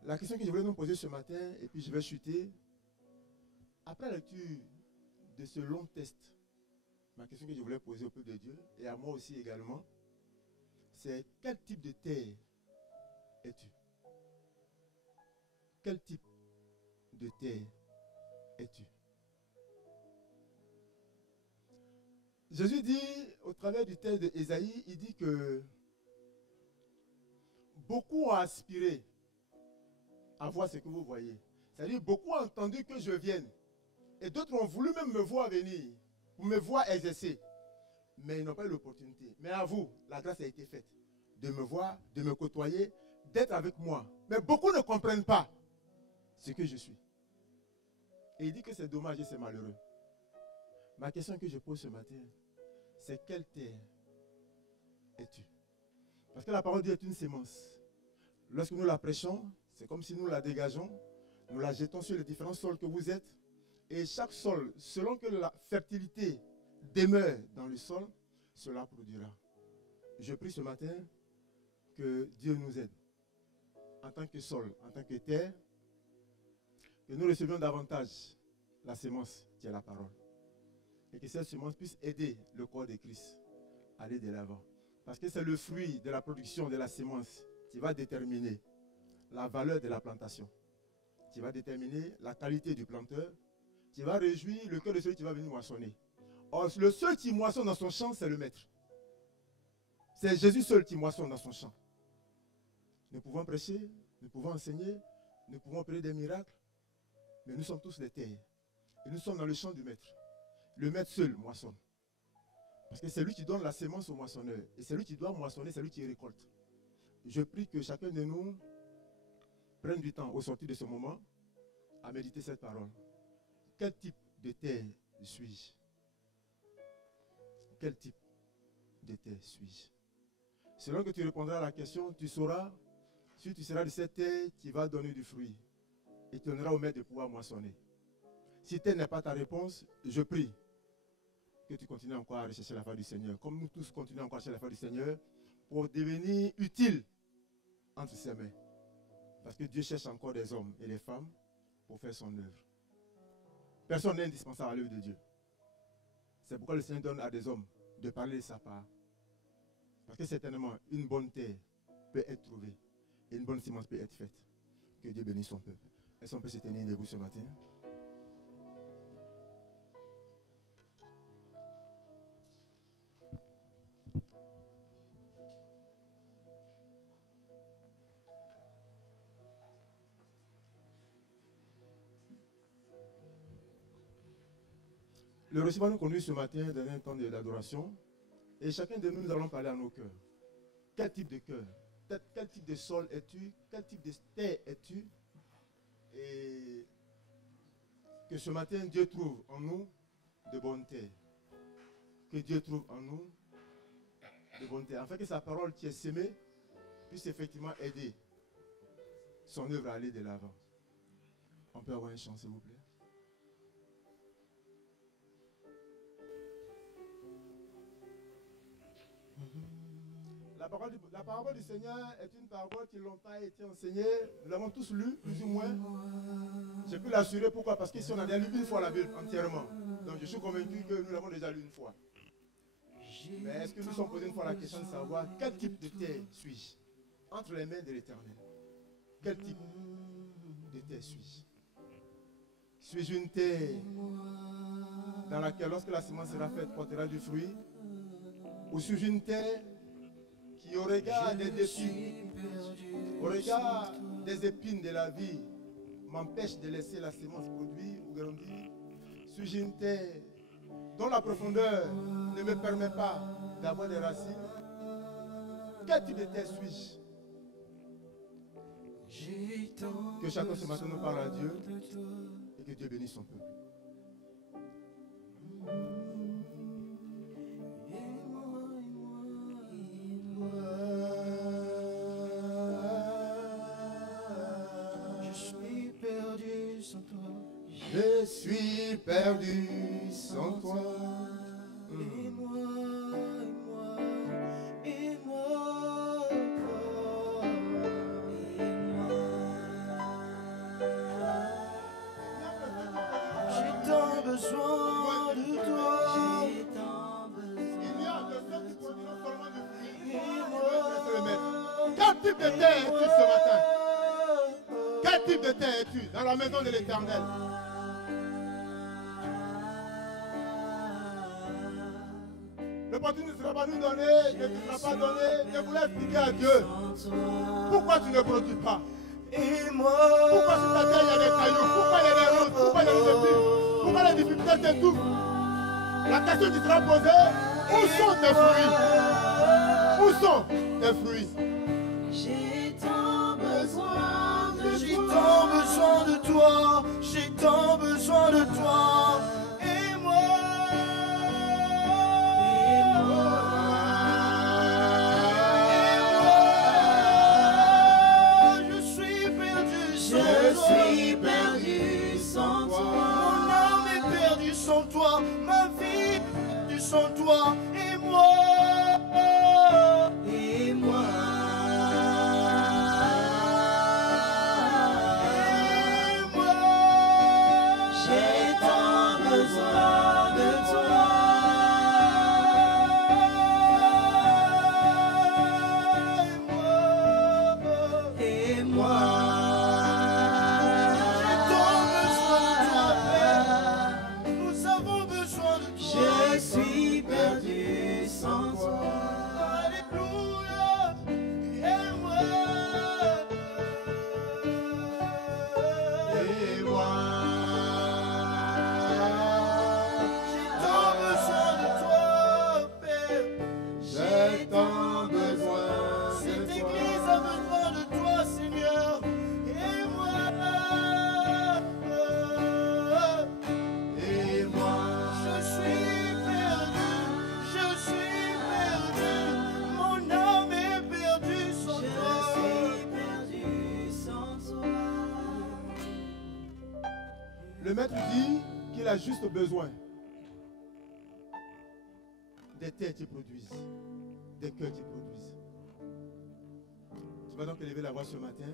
La question que je voulais nous poser ce matin, et puis je vais chuter, après la lecture de ce long test, ma question que je voulais poser au peuple de Dieu, et à moi aussi également, c'est quel type de terre es-tu? Quel type de terre es-tu? Jésus dit, au travers du texte d'Ésaïe, il dit que beaucoup ont aspiré à voir ce que vous voyez. C'est-à-dire, beaucoup ont entendu que je vienne. Et d'autres ont voulu même me voir venir, pour me voir exercer. Mais ils n'ont pas eu l'opportunité. Mais à vous, la grâce a été faite de me voir, de me côtoyer, d'être avec moi. Mais beaucoup ne comprennent pas ce que je suis. Et il dit que c'est dommage et c'est malheureux. Ma question que je pose ce matin, c'est quelle terre es-tu? Parce que la parole de Dieu est une sémence. Lorsque nous la prêchons, c'est comme si nous la dégageons, nous la jetons sur les différents sols que vous êtes. Et chaque sol, selon que la fertilité demeure dans le sol, cela produira. Je prie ce matin que Dieu nous aide en tant que sol, en tant que terre, que nous recevions davantage la sémence qui est la parole. Et que cette sémence puisse aider le corps de Christ à aller de l'avant. Parce que c'est le fruit de la production de la sémence qui va déterminer la valeur de la plantation, qui va déterminer la qualité du planteur, qui va réjouir le cœur de celui qui va venir moissonner. Or, le seul qui moissonne dans son champ, c'est le maître. C'est Jésus seul qui moissonne dans son champ. Nous pouvons prêcher, nous pouvons enseigner, nous pouvons opérer des miracles, mais nous sommes tous des terres. Et nous sommes dans le champ du maître. Le maître seul moissonne. Parce que c'est lui qui donne la sémence au moissonneur. Et c'est lui qui doit moissonner, c'est lui qui récolte. Je prie que chacun de nous prenne du temps au sortir de ce moment à méditer cette parole. Quel type de terre suis-je? Quel type de terre suis-je? Selon que tu répondras à la question, tu sauras si tu seras de cette terre qui va donner du fruit et tu donneras au maître de pouvoir moissonner. Si telle n'est pas ta réponse, je prie que tu continues encore à rechercher la face du Seigneur, comme nous tous continuons encore à chercher la face du Seigneur, pour devenir utile entre ses mains. Parce que Dieu cherche encore des hommes et des femmes pour faire son œuvre. Personne n'est indispensable à l'œuvre de Dieu. C'est pourquoi le Seigneur donne à des hommes de parler de sa part. Parce que certainement, une bonne terre peut être trouvée et une bonne semence peut être faite. Que Dieu bénisse son peuple. Est-ce qu'on peut se tenir debout ce matin? Le récit va nous conduire ce matin dans un temps d'adoration. Et chacun de nous, nous allons parler à nos cœurs. Quel type de cœur? Quel type de sol es-tu? Quel type de terre es-tu? Et que ce matin, Dieu trouve en nous de bonnes terres. que Dieu trouve en nous de bonté, afin que sa parole qui est sémée puisse effectivement aider son œuvre à aller de l'avant. On peut avoir un chant, s'il vous plaît. La parole du Seigneur est une parole qui longtemps a été enseignée. Nous l'avons tous lu, plus ou moins. J'ai pu l'assurer. Pourquoi? Parce qu'ici, on a déjà lu une fois la Bible entièrement. Donc, je suis convaincu que nous l'avons déjà lu une fois. Mais est-ce que nous sommes posés une fois la question de savoir quel type de terre suis-je entre les mains de l'Éternel? Quel type de terre suis-je? Suis-je une terre dans laquelle, lorsque la semence sera faite, portera du fruit? Ou suis-je une terre qui, au regard des défis, au regard des épines de la vie, m'empêche de laisser la semence produire ou grandir? Suis-je une terre dont la profondeur ne me permet pas d'avoir des racines? Quel type de terre suis-je? Que chacun ce matin nous parle à Dieu et que Dieu bénisse son peuple. Je suis perdu sans toi. Et moi. J'ai tant besoin de toi. Il y a de ceux qui produiront seulement du fruit. Quel type de terre es-tu ce matin? Quel type de terre es-tu dans la maison de l'Éternel? L'opportunité ne sera pas nous donnée, ne te sera pas donnée. Je voulais expliquer à Dieu pourquoi tu ne produis pas. Pourquoi sur ta terre il y a des cailloux? Pourquoi il y a des roses? Pourquoi il y a des épines? Pourquoi les difficultés t'étouffent? La question qui sera posée, où sont tes fruits? Où sont tes fruits? J'ai tant besoin de toi. J'ai tant besoin de toi. Et moi. Je suis perdu sans toi. Mon âme est perdue sans toi. Ma vie est perdue sans toi. Et moi. J'ai tant besoin de toi. Et moi. J'ai tant besoin de toi, Père. Nous avons besoin de toi. Je suis perdu sans toi. Alléluia. Et moi. Et moi. J'ai tant besoin de toi, Père. J'ai tant besoin Cette de toi. église a besoin de toi, Seigneur. Et moi. Et moi. Je suis perdu. Je suis perdu. Mon âme est perdue sans toi. Je suis perdu sans toi. Le maître dit qu'il a juste besoin des terres qui produisent, des cœurs qui produisent. Tu vas donc élever la voix ce matin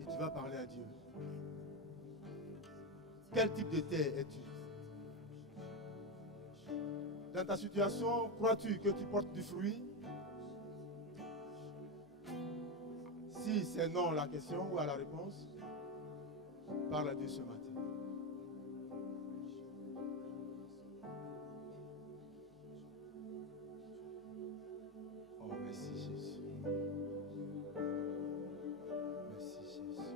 et tu vas parler à Dieu. Quel type de terre es-tu? Dans ta situation, crois-tu que tu portes du fruit? Si c'est non la question ou à la réponse, parle à Dieu ce matin. Oh, merci Jésus. Merci Jésus.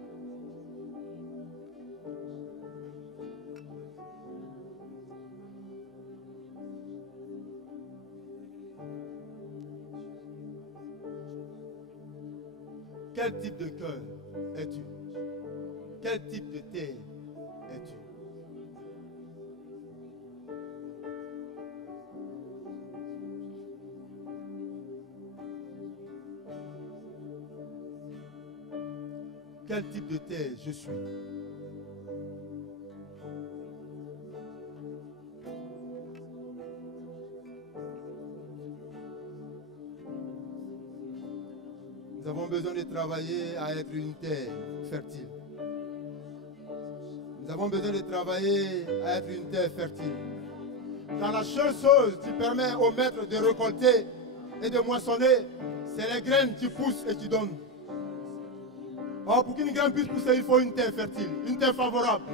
Quel type de cœur es-tu? Quel type de terre es-tu? quel type de terre je suis. Nous avons besoin de travailler à être une terre fertile. Nous avons besoin de travailler à être une terre fertile. Car la seule chose qui permet au maître de récolter et de moissonner, c'est les graines qui poussent et qui donnent. Or, pour qu'une graine puisse pousser, il faut une terre fertile, une terre favorable.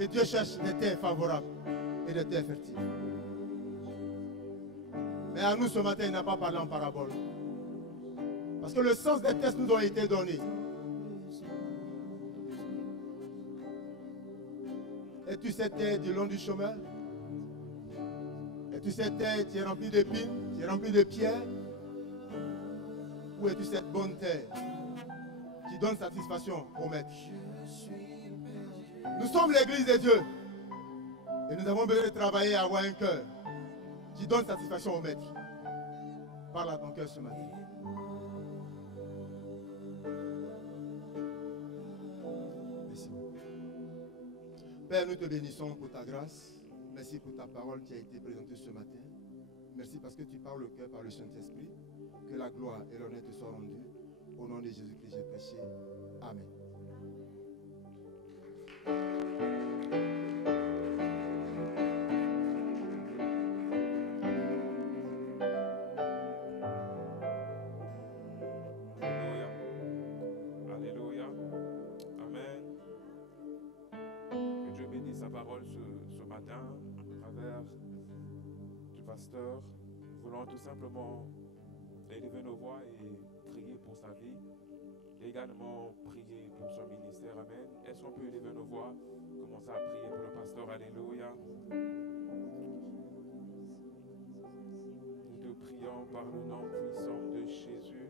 Et Dieu cherche des terres favorables et des terres fertiles. Mais à nous ce matin, il n'a pas parlé en parabole. Parce que le sens des tests nous ont été donnés. Es-tu cette terre du long du chemin? Es-tu cette terre qui est remplie d'épines, qui est remplie de pierres? Ou es-tu cette bonne terre qui donne satisfaction au maître? Nous sommes l'église de Dieu. Et nous avons besoin de travailler à avoir un cœur qui donne satisfaction au maître. Parle à ton cœur ce matin. Merci. Père, nous te bénissons pour ta grâce. Merci pour ta parole qui a été présentée ce matin. Merci parce que tu parles au cœur par le Saint-Esprit. Que la gloire et l'honneur te soient rendus. Au nom de Jésus-Christ, j'ai prêché. Amen. Alléluia. Amen. Que Dieu bénisse sa parole ce matin à travers du pasteur. Nous voulons tout simplement élever nos voix et prier pour sa vie. Et également prier pour son ministère. Amen. Est-ce qu'on peut élever nos voix? Commencer à prier pour le pasteur. Alléluia. Nous te prions par le nom puissant de Jésus.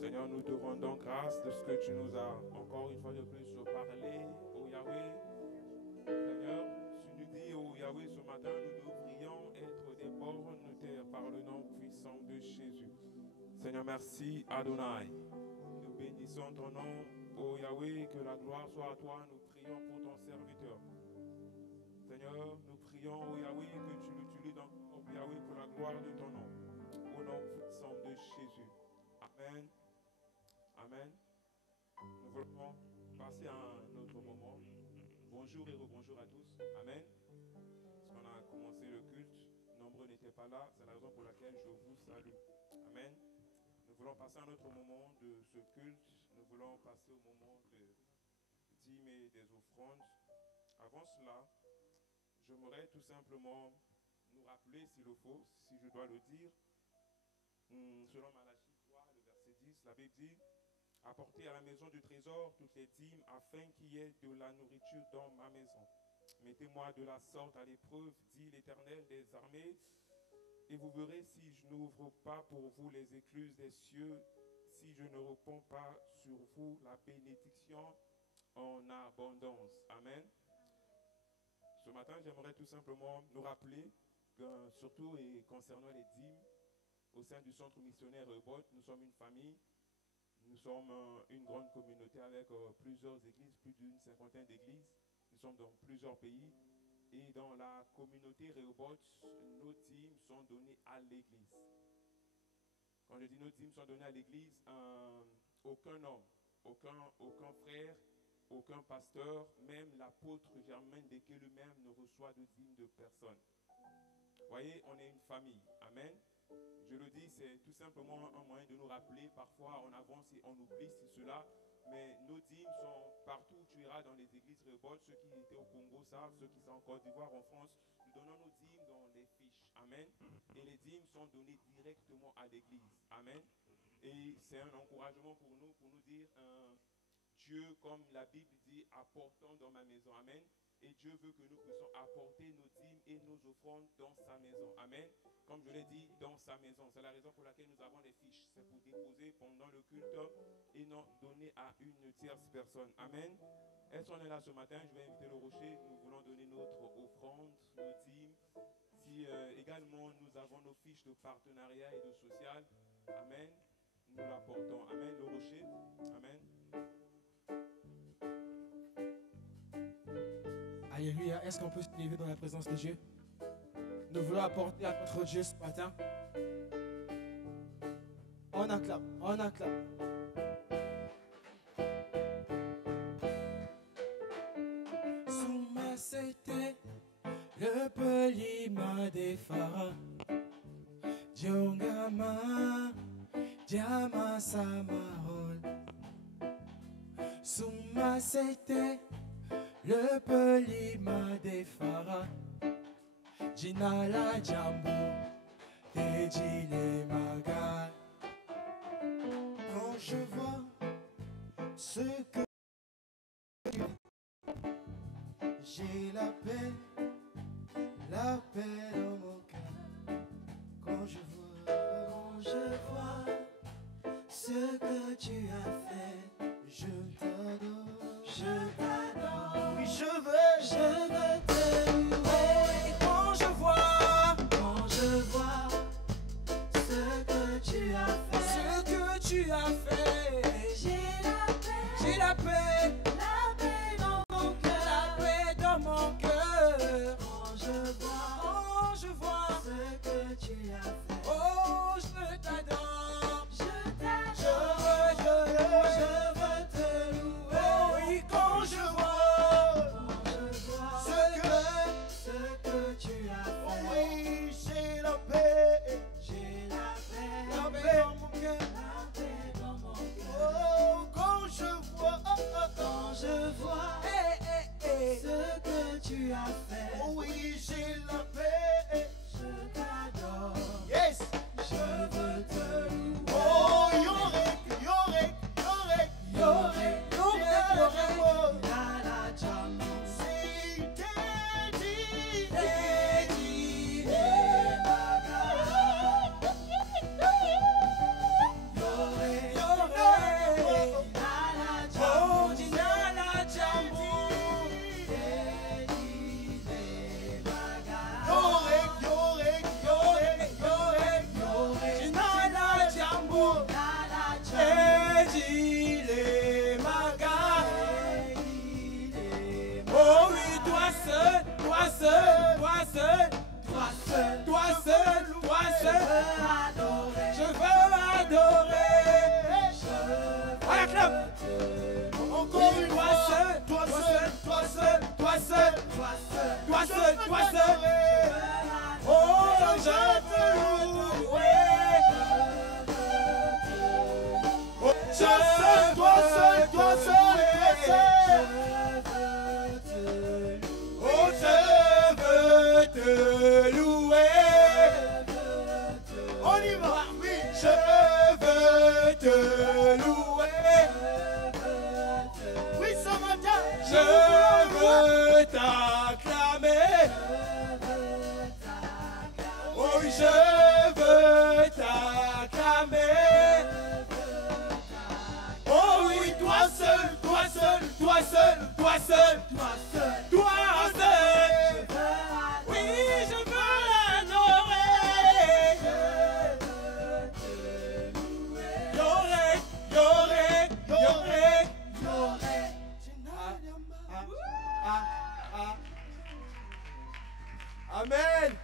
Seigneur, nous te rendons grâce de ce que tu nous as encore une fois de plus parlé, ô Yahweh. Seigneur, tu nous dis, ô Yahweh, ce matin, nous devrions être des bornes terre par le nom puissant de Jésus. Seigneur, merci Adonai. Nous bénissons ton nom, ô Yahweh, que la gloire soit à toi. Nous prions pour ton serviteur. Seigneur, nous prions, ô Yahweh, que tu l'utilises encore, ô Yahweh, pour la gloire de ton nom. Au nom puissant de Jésus. Amen. Amen. Nous voulons passer à un autre moment. Bonjour et rebonjour à tous. Amen. Parce qu'on a commencé le culte, nombreux n'étaient pas là. C'est la raison pour laquelle je vous salue. Amen. Nous voulons passer à un autre moment de ce culte. Nous voulons passer au moment de dîmes et des offrandes. Avant cela, j'aimerais tout simplement nous rappeler, s'il le faut, si je dois le dire, selon Malachie 3, le verset 10, la Bible dit: apportez à la maison du trésor toutes les dîmes afin qu'il y ait de la nourriture dans ma maison. Mettez-moi de la sorte à l'épreuve, dit l'Éternel des armées, et vous verrez si je n'ouvre pas pour vous les écluses des cieux, si je ne réponds pas sur vous la bénédiction en abondance. Amen. Ce matin, j'aimerais tout simplement nous rappeler que, surtout et concernant les dîmes, au sein du centre missionnaire Rehoboth, nous sommes une famille. Nous sommes une grande communauté avec plusieurs églises, plus d'une cinquantaine d'églises. Nous sommes dans plusieurs pays. Et dans la communauté Rehoboth, nos dîmes sont données à l'église. Quand je dis nos dîmes sont données à l'église, aucun homme, aucun frère, aucun pasteur, même l'apôtre Germaine Deke lui-même ne reçoit de dîmes de personne. Vous voyez, on est une famille. Amen. Je le dis, c'est tout simplement un moyen de nous rappeler. Parfois, on avance et on oublie cela. Mais nos dîmes sont partout où tu iras dans les églises Rehoboth. Ceux qui étaient au Congo savent, ceux qui sont en Côte d'Ivoire, en France, nous donnons nos dîmes dans les fiches. Amen. Et les dîmes sont données directement à l'église. Amen. Et c'est un encouragement pour nous dire, Dieu, comme la Bible dit, apportons dans ma maison. Amen. Et Dieu veut que nous puissions apporter nos dîmes et nos offrandes dans sa maison. Amen. Comme je l'ai dit, dans sa maison. C'est la raison pour laquelle nous avons les fiches. C'est pour déposer pendant le culte et non donner à une tierce personne. Amen. Est-ce qu'on est là ce matin? Je vais inviter le rocher. Nous voulons donner notre offrande, nos dîmes. Si également nous avons nos fiches de partenariat et de social. Amen. nous l'apportons. Amen, le rocher. Amen. Alléluia. Est-ce qu'on peut se lever dans la présence de Dieu? Nous voulons apporter à notre Dieu ce matin. On acclame, on acclame. Souma c'était le pelima des pharaons. Diongama, Diama Samarol. Souma c'était le pelima des pharaons. Jinala Jambo, Tejile Maga. Quand je vois ce que j'ai la paix dans mon cœur. Quand je vois ce que tu as fait, je t'adore, oui je veux te louer. Quand je vois ce que tu as fait, j'ai la paix dans mon cœur. dans mon cœur. Quand je vois ce que tu as fait, Oh, je t'adore, je veux te louer. Oh oui, quand je vois ce que tu as fait, oh oui, j'ai la paix dans mon cœur. Oh, quand je vois ce que tu as fait, oh oui, j'ai la paix. je t'adore, Yes. je veux te louer. Oh, yorek. Nala Jambo, Oh oui, toi seul, je veux adorer. Encore une fois, toi seul. Oh, je veux louer. Oh, toi seul. Oh, je veux te louer. On y va, oui. Je veux te louer. Oui, ce matin. Je veux t'acclamer. Oh, je veux t'acclamer. Oh oui, toi seul. Oui, je veux l'adorer. Yorek. Amen.